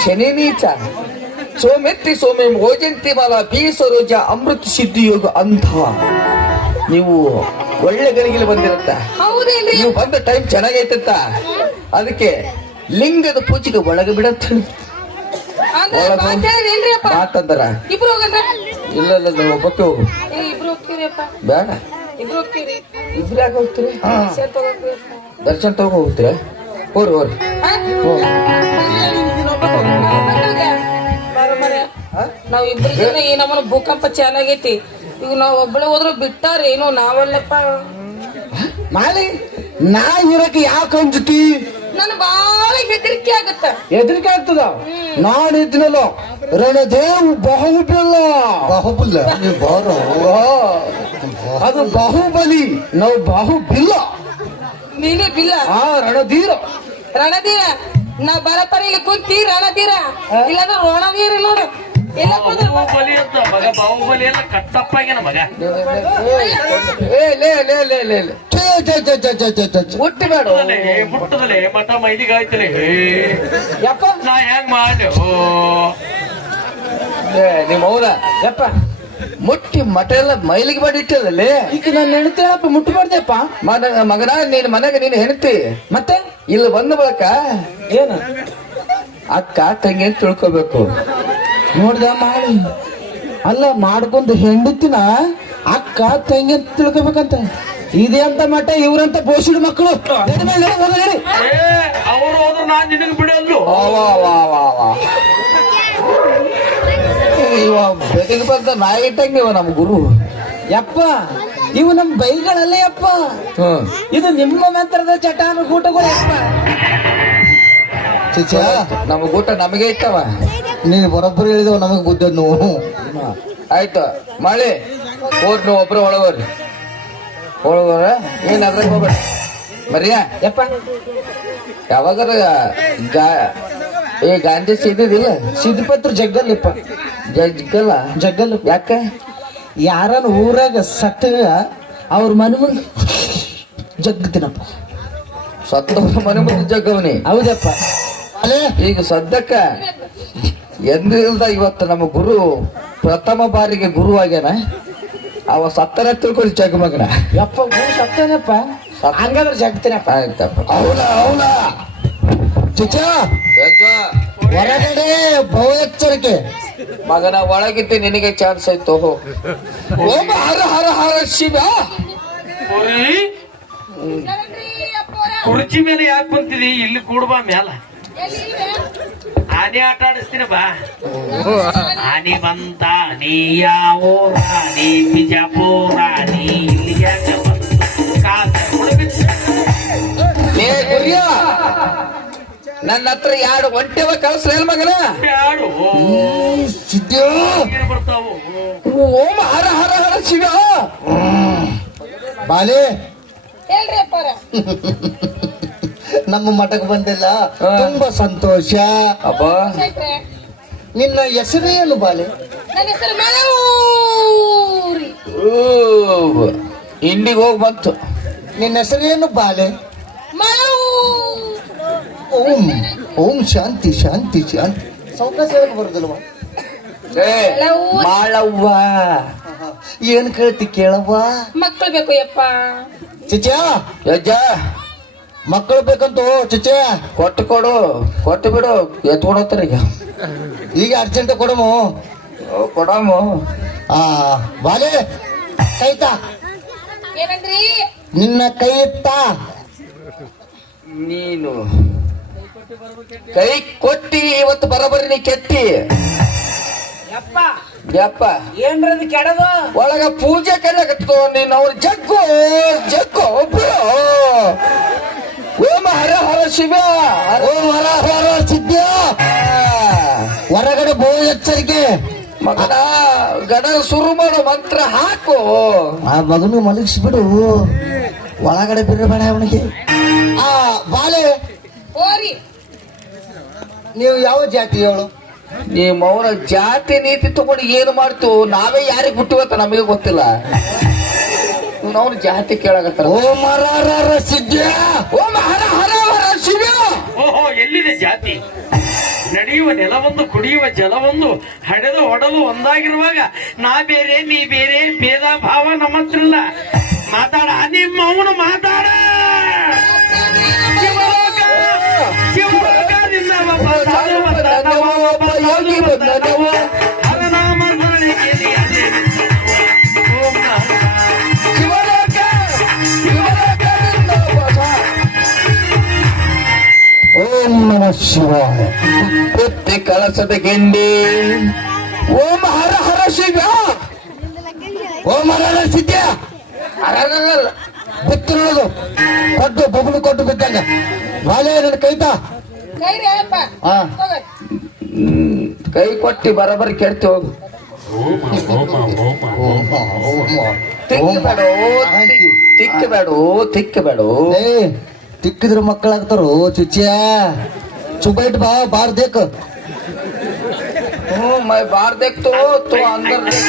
ಶನಿ ನೀಚ ಸೋಮೆತ್ತಿ ಸೋಮೆ ಓಜಂತಿ ಮಾಲ ಬಿ ಸರೋಜ ಅಮೃತ ಸಿದ್ಧಿ ಯೋಗ ಅಂತ ನೀವು ಒಳ್ಳೆ ಗಳಿಗೆಲ್ಲ ಬಂದಿರತ್ತ ಹೌದೇನ್ರಿ? ನೀವು ಬಂದ ಟೈಮ್ ಚೆನ್ನಾಗೈತಂತ ಅದಕ್ಕೆ ಲಿಂಗದ ಪೂಜೆಗೆ ಒಳಗ ಬಿಡತ್ತ ಅಂದ್ರೆ ಮಾತಾಡೇನ್ರಿ ಅಪ್ಪ? ಮಾತಂದರ ಇಬ್ರು ಹೋಗಂದ್ರ? ಇಲ್ಲ ಇಲ್ಲ ನೀವು ಒಬ್ಬಕ್ಕೆ ಹೋಗು ಇಬ್ರು ಹೋಗ್ತೀರಿ ಅಪ್ಪ, ಬೇಡ ಇಬ್ರು ಹೋಗ್ತೀರಿ. ಇಬ್ರು ಯಾಕೆ ಹೋಗ್ತೀರಿ ಸೇರ್ ತಗೋತೀರಿ ಅಪ್ಪ. ದರ್ಶನ ತಗೋ ಹೋಗ್ತೀರಾ ಹೋರಿ ಹೋರಿ ಹಾ? ನಾವ್ ಇಬ್ರು ಜನ ಈ ನಮ್ಮನ ಭೂಕಂಪ ಚಾಲಾಗೈತಿ. ಈಗ ನಾವ್ ಒಬ್ಬಳೆ ಹೋದ್ರು ಬಿಟ್ಟಾರ ಏನು ನಾವಲ್ಲಪ್ಪ. ಮಾಲಿ ನಾ ಇರಕ್ಕೆ ಯಾಕೆ ಅಂಜತಿ ನನ್ ಬಾಳ ಹೆದರಿಕೆ ಆಗತ್ತ. ಹೆದರಿಕೆ ಆಗ್ತದ ನಾನು ಇದ್ನಲ್ಲ ರಣದೇವ್ ಬಾಹುಬಲ ಬಾಹುಬಲ ನೀವು ಬಾರೋ ಅದು ಬಾಹುಬಲಿ ನಾವು ಬಾಹುಬಿಲ್ಲ ನೀನೇ ಬಿಲ್ಲ ಆ ರಣಧೀರ ರಣಧೀರ. ನಾ ಬರಪರ ಇಲ್ಲಿ ಕುಂತಿ ರಣಧೀರ, ಇಲ್ಲಾಂದ್ರೆ ರಣಧೀರ ನೋಡು. ಎಲ್ಲ ಕುಂದ್ರ ಬಾಹುಬಲಿ ಅಂತ ಮಗ ಬಾಹುಬಲಿ ಎಲ್ಲ ಕಟ್ಟಪ್ಪಾಗ್ಯಾನ ಮಗ ಏ ಲೇ ಲೇ ಲೇ ಲೇ ಲೇ ಛೇ, ಛೇ, ಛೇ, ಛೇ, ಛೇ, ಛೇ, ಛೇ, ಛೇ. ಹುಟ್ಟಿಬೇಡ ಮುಟ್ಟದಲೆ ಮಠ ಮೈದಿಗಾಯ್ತಲೆ ಯಪ್ಪ ನಾ ಹೆಂಗ್ ಮಾಡಿ ನಿಮ್ಮ ಅವರ ಯಪ್ಪ ಮುಟ್ಟಿ ಮಠ ಎಲ್ಲ ಮೈಲಿಗೆ ಮಾಡಿಟ್ಟದಲ್ಲಿ ಈಗ ನಾನು ನೆನತೇಳಪ್ಪ ಮುಟ್ಟಬಾರ್ದಪ್ಪ ಮಗನ ನೀನ್ ಮನೆಗೆ ನೀನು ಹೆಣ್ತಿ ಮತ್ತೆ ಇಲ್ಲಿ ಬಂದ ಬಳಕ ಏನು ಅಕ್ಕ ತಂಗಿ ಅಂತ ತಿಳ್ಕೊಬೇಕು ನೋಡ್ದ ಮಾಡಿ ಅಲ್ಲ ಮಾಡ್ಕೊಂಡು ಹೆಂಡತಿನ ಅಕ್ಕ ತಂಗಿ ಅಂತ ತಿಳ್ಕೊಬೇಕಂತ ಇದೆ ಅಂತ ಮಟ್ಟ ಇವ್ರಂತ ಬೋಸಿಡ್ ಮಕ್ಕಳು ನಡಿ ಮೇಲೆ ನಡಿ, ಹೋಗು ನಡಿ. ಅವ್ರು ಹೋದ್ರು ನಾನ್ ನಿನಗೆ ಬಿಡಲ್ಲು. ಇವ ಬೆದಗ್ ಬಂದ ನಾಯಿ ಇಟ್ಟಂಗೆ ಇವ ನಮ್ ಗುರು. ಯಪ್ಪ ಇವು ನಮ್ ಬೈಗಳಲ್ಲ ಯಪ್ಪ, ಇದು ನಿಮ್ಮ ಮಂತ್ರದ ಚಟಾನುಗೂಟಗಳು ಯಪ್ಪ. ಚಿಚ್ಚ ನಮ್ಮ ಗೂಟ ನಮಗೆ ಇಟ್ಟವ. ನೀನು ಬರೋಬ್ಬರಿ ಹೇಳಿದವ ನಮಗ್ ಬುದ್ಧ ನೋವು. ಆಯ್ತು ಮಳೆ ಹೋರ್ ನೀವು ಒಬ್ರು ಒಳಗೋರಿ ಒಳಗೋರ ಏನ್ ಅದ್ರಾಗ ಹೋಗ್ಬೇಡ ಮರ್ಯಾ ಯಪ್ಪ. ಯಾವಾಗಾರ ಗಾಂಧಿ ಸಿದ್ದಿದಿಲ್ಲ ಸಿದ್ಧಪತ್ರ ಜಗ್ಗಲ್ಲಪ್ಪ. ಜಗ್ಗಲ್ಲ ಯಾಕ? ಯಾರನ್ನ ಊರಾಗ ಸತ್ತ ಅವ್ರ ಮನೆ ಮುಂದೆ ಜಗ್ಗತೀನಪ್ಪ. ಸತ್ತವ್ರ ಮನೆ ಮುಂದೆ ಜಗ್ಗವನಿ. ಹೌದಪ್ಪ. ಈಗ ಸದ್ಯಕ್ಕ ಎಂದ್ರಿಲ್ದ ಇವತ್ತು ನಮ್ಮ ಗುರು ಪ್ರಥಮ ಬಾರಿಗೆ ಗುರು ಆಗ್ಯಾನ. ಅವ ಸತ್ತರ ತಿಳ್ಕೊಂಡು ಜಗ್ ಮಗನ. ಯಪ್ಪ ಗುರು ಸತ್ತನಪ್ಪ, ಹಂಗಾದ್ರೆ ಜಗ್ತೀನಪ್ಪ. ಆಯ್ತಪ್ಪ. ಅವನ ಚಿಚ್ಚ ಹೊರಗಡೆ ಬಹು ಎಚ್ಚರಿಕೆ. ಮಗನ ಒಳಗಿದ್ದೆ ನಿನಗೆ ಚಾನ್ಸ್ ಆಯ್ತು. ಓಂ ಹರ ಹರ ಹರ ಶಿವ. ಹೋರಿ, ಕುರ್ಚಿ ಮೇಲೆ ಯಾಕೆ ಕುಂತಿದಿ? ಇಲ್ಲಿ ಕೂಡ್ಬಾ ಮ್ಯಾಲ. ಆನೆ ಆಟ ಆಡಿಸ್ತೀನಿ ಬಾ. ಆನೆ ಬಂತ, ನೀ ಯಾವ ನೀ ಬಿಜಾಪುರ, ನೀ ಇಲ್ಲಿ ಯಾಕೆ ಏ ಗುರಿಯ, ನನ್ನ ಹತ್ರ ಎರಡು ಒಂಟೆವ ಕಳ್ಸ್ರೇನ್ ಮಗನ? ಬ್ಯಾಡು ಬರ್ತಾವು. ಓಂ ಹರ ಹರ ಹರ ಶಿವ. ಬಾಲೆ ಹೇಳ್ರಿ ಅಪ್ಪಾರ. ನಮ್ಮ ಮಠಕ್ಕೆ ಬಂದಿಲ್ಲ, ತುಂಬಾ ಸಂತೋಷ. ಅಪ್ಪ ನಿನ್ನ ಹೆಸರೇನು ಬಾಲೆ? ನನ್ನ ಹೆಸರು ಮಲೂರಿ. ಇಂಡಿಗೆ ಹೋಗಿ ಬಂತು. ನಿನ್ನ ಹೆಸರೇನು ಬಾಲೆ? ಮಲೂ. ಓಂ ಓಂ ಶಾಂತಿ ಶಾಂತಿ ಶಾಂತಿ. ಸೌಕಾಸ ಬರುದಿಲ್ವಾ? ಏ ಮಾಳವ್ವ, ಏನ್ ಕೇಳ್ತಿ ಕೇಳವ್ವ? ಮಕ್ಕಳು ಬೇಕು ಯಪ್ಪ. ಚಿಚ್ಚ ಯಜ್ಜ ಮಕ್ಕಳು ಬೇಕಂತ ಚಿಚ್ಚ ಕೊಟ್ಟು ಕೊಡು, ಕೊಟ್ಟು ಬಿಡು. ಎತ್ಕೊಡತ್ತಾರ ಈಗ. ಈಗ ಅರ್ಜೆಂಟ್ ಕೊಡಮು. ಕೊಡಮ್ಮ. ಬಾಲೆ ಕೈತಾ, ಏನಂದ್ರಿ? ನಿನ್ನ ಕೈ ಇತ್ತ. ನೀನು ಕೈ ಕೊಟ್ಟಿ ಇವತ್ತು ಬರಬರಿ ನೀ ಕೆಟ್ಟಿ. ಯಪ್ಪ ಏನ್ರದು ಕೆಡದು? ಒಳಗ ಪೂಜೆ ಕಲಿಯಾಕತ್ತೋ ನೀನು. ಅವ್ರು ಜಗ್ಗು ಜಗ್ಗು ಬಿಡು. ಓಂ ಹರ ಹರ ಶಿವ. ಓಂ ಹರ ಹರ ಸಿದ್ಧ. ಹೊರಗಡೆ ಬಹು ಎಚ್ಚರಿಕೆ. ಮಗನ ಗಡ ಶುರು ಮಾಡೋ ಮಂತ್ರ ಹಾಕು. ಆ ಮಗನು ಮಲಗಿಸ್ಬಿಡು, ಒಳಗಡೆ ಬಿಡಬೇಡ ಅವನಿಗೆ. ಬಾಲೆ ಹೋರಿ. ನೀವು ಯಾವ ಜಾತಿ ಹೇಳು? ನೀ ಮೌನ ಜಾತಿ ನೀತಿ ತಗೊಂಡು ಏನು ಮಾಡ್ತೀವಿ? ನಾವೇ ಯಾರಿಗೆ ಬಿಟ್ಟಿವತ್ತ ನಮಗೆ ಗೊತ್ತಿಲ್ಲ. ಅವ್ನ ಜಾತಿ ಕೇಳಾಕತ್ತಾರ. ಓಂ ಹರ ಹರ ಸಿದ್ಧ. ಓಂ ಹರ ಹರ ಹರ ಶಿವ. ಓಹೋ, ಎಲ್ಲಿದೆ ಜಾತಿ? ನಡೆಯುವ ನೆಲವೊಂದು, ಕುಡಿಯುವ ಜಲವೊಂದು, ಹಡೆದು ಹೊಡಲು ಒಂದಾಗಿರುವಾಗ ನಾ ಬೇರೆ ನೀ ಬೇರೆ ಭೇದ ಭಾವ ನಮ್ಮ ಹತ್ರ ಇಲ್ಲ. ಮಾತಾಡ, ನಿಮ್ಮ ಅವನು ಮಾತಾಡ. ಶಿವಲೋಕ, ಶಿವಲೋಕ ನಿನ್ನವಪ್ಪ ಸಾಧು ಬಂದನವ, ಒಬ್ಬ ಯೋಗಿ ಬಂದನವ, ಹರನಾಮ ಸ್ಮರಣೆಗೆ ಓಂ ನಮಃ ಶಿವಲೋಕ, ಶಿವಲೋಕ ನಿನ್ನವ. ಓಂ ನಮ ಶಿವಾಯ. ಬುದ್ಧಿ ಕಳಸದ ಗೆಂಡಿ. ಓಂ ಹರ ಹರ ಶಿವ. ಓಂ ಹರ ಹರ ಸಿದ್ಧ. ಅರಲ್ಲ ಬಿತ್ತು ನೋಡೋದು, ಕೊಟ್ಟು ಬೊಬ್ಬಲು ಕೊಟ್ಟು ಬಿದ್ದಂಗ. ಬಾಲೆ ನನ್ನ ಕೈತಾ. ಕೈರಿ ಅಪ್ಪ. ಹಾ. ಹೋಗರಿ. ಕೈ ಕೊಟ್ಟಿ ಬರಬರಿ ಕೆಡ್ತಿ ಹೋಗು. ತಿಕ್ಕಬೇಡ, ತಿಕ್ಕಬೇಡ, ತಿಕ್ಕಬೇಡ. ಏ ತಿಕ್ಕಿದ್ರ ಮಕ್ಕಳಾಗ್ತಾರೋ ಚುಚ್ಚಿಯ. ಚುಬೈಟ್ ಬಾ ಬಾರ್ ದೇಕ್. मैं बाहर देख तो अंदर देख.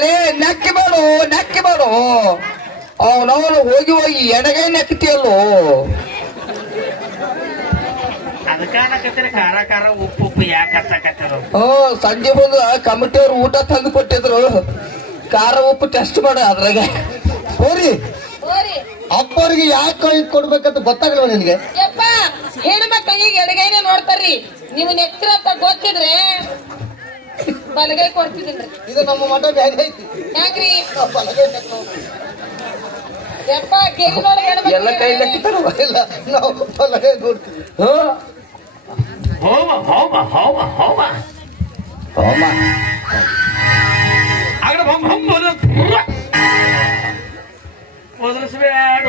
ಲೇ ನಕ್ಕಿ ಬೇಡು. ಅವನವನು ಹೋಗಿ ಎಡಗೈ ನೆಕ್ತಿಯಲ್ಲೋ. ಅದಕ್ಕಾನಕತ್ತೀರಿ ಖಾರ ಖಾರ ಉಪ್ಪು ಉಪ್ಪು ಯಾಕೆ ಹತ್ತಕತ್ತಾರ? ಸಂಜೆ ಬಂದು ಕಮಿಟಿಯವ್ರು ಊಟ ತಂದು ಕೊಟ್ಟಿದ್ರು. ಖಾರ ಉಪ್ಪು ಟೆಸ್ಟ್ ಮಾಡ ಅದ್ರಾಗ. ಹೋರಿ ಹೋರಿ. ಅಪ್ಪವ್ರಿಗೆ ಯಾಕೆ ಕೈ ಕೊಡ್ಬೇಕಂತ ಗೊತ್ತಾಗಲ್ವ ನಿನ್ಗೆ? ಯಪ್ಪ, ಹೆಣ್ಮಕ್ಳಿಗೆ ಎಡಗೈನೇ ನೋಡ್ತಾರ್ರಿ. ನೀವು ನೆಕ್ತಿರ ಅಂತ ಗೊತ್ತಿದ್ರೆ ಬಲಗೈ ಕೊಡ್ತಿದ್ದೀನಿ. ಇದು ನಮ್ಮ ಮಠ ಬ್ಯಾಗ್ ಐತಿ. ಯಾಕ್ರಿ ಬಲಗೈ ನೆಕ್ಕು. ಯಪ್ಪ ಕೇಳಿ ನೋಡಿ ಎಲ್ಲ ಕೈ ಲೆಕ್ಕಿತಾರವ ಇಲ್ಲ ನಾವು ಬಲಗೈ ನೋಡ್ತೀವಿ. ಹೋಮ ಹೋಮ ಹೋಮ ಹೋಮ ಹೋಮ ಆಗಡ ಬಂ ಬಂ ಮೊದಲಿಸಬೇಡ.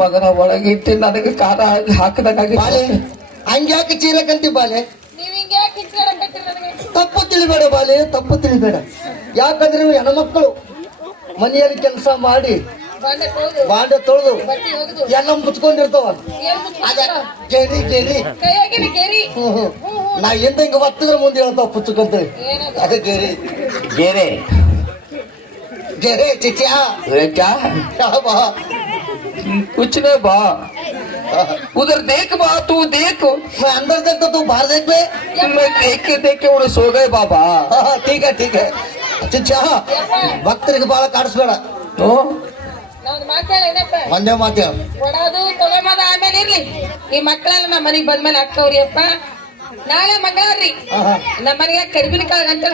ಮಗನ ಒಳಗಿಟ್ಟು ನನಗೆ ಖಾರ ಹಾಕದಾಗಿ ಬಾಲೆ ಹಂಗ್ಯಾಕೆ ಚೀಲಕಂತಿ ಬಾಲೆ? ನೀವ್ ಹಿಂಗೆ ಯಾಕೆ ಕಿಚ್ಚಾಡಕತ್ತೀರಿ ನನಗೆ? ತಪ್ಪು ತಿಳಿಬೇಡ ಬಾಲೆ, ತಪ್ಪು ತಿಳಿಬೇಡ. ಯಾಕಂದ್ರೆ ಇವು ಹೆಣ್ಮಕ್ಳು ಮನೆಯಲ್ಲಿ ಕೆಲಸ ಮಾಡಿ ಬಂಡೆ ತೊಳ್ದು ಬಾಂಡೆ ತೊಳೆದು ಬಟ್ಟೆ ಒಗೆದು ಎಲ್ಲ ಮುಚ್ಕೊಂಡಿರ್ತಾವ. ಏನ್ ಮುಚ್ಚಿಡ್ತಾರ? ಅದ ಕೇರಿ ಕೇರಿ ಕೈಯಾಗಿನ ಕೇರಿ. ನಾ ಎಂದ ಹಿಂಗ ಒತ್ತಿದ್ರೆ ಮುಂದೆ ಹೇಳ್ತಾವ ಪುಚ್ಚಕಂತ. ಏನದು? ಅದ ಕೇರಿ ಗೆರೆ ಗೆರೆ ಚಿಚ್ಯಾ क्या ಬಾ कुछ नहीं बा उधर देख बा तू देख मैं अंदर देखता तू बाहर देख बे. मैं देख के उन्हें सो गए बाबा ठीक है ಚಿಚ್ಚಾ ಭಕ್ತರಿಗೆ ಬಾಳ ಕಾಡಿಸ್ಬೇಡ. ನಾವ್ ಮಾತಾಡೇನಪ್ಪ? ಒಂದೇ ಮಾತೇ ಕೊಡೋದು ತಗೊಂಬದ ಆಮೇಲೆ ಇರ್ಲಿ. ಈ ಮಕ್ಕಳೆಲ್ಲ ನಮ್ಮ ಮನೆಗ್ ಬಂದ್ಮೇಲೆ ಅಕ್ಕವ್ರಿ ಅಪ್ಪ. ನಾಳೆ ಮಂಗಳಾರ್ರಿ ನಮ್ಮ ಮನೆಗೆ ಕರಿಬಿನ ಕಾಳ ಅಂತ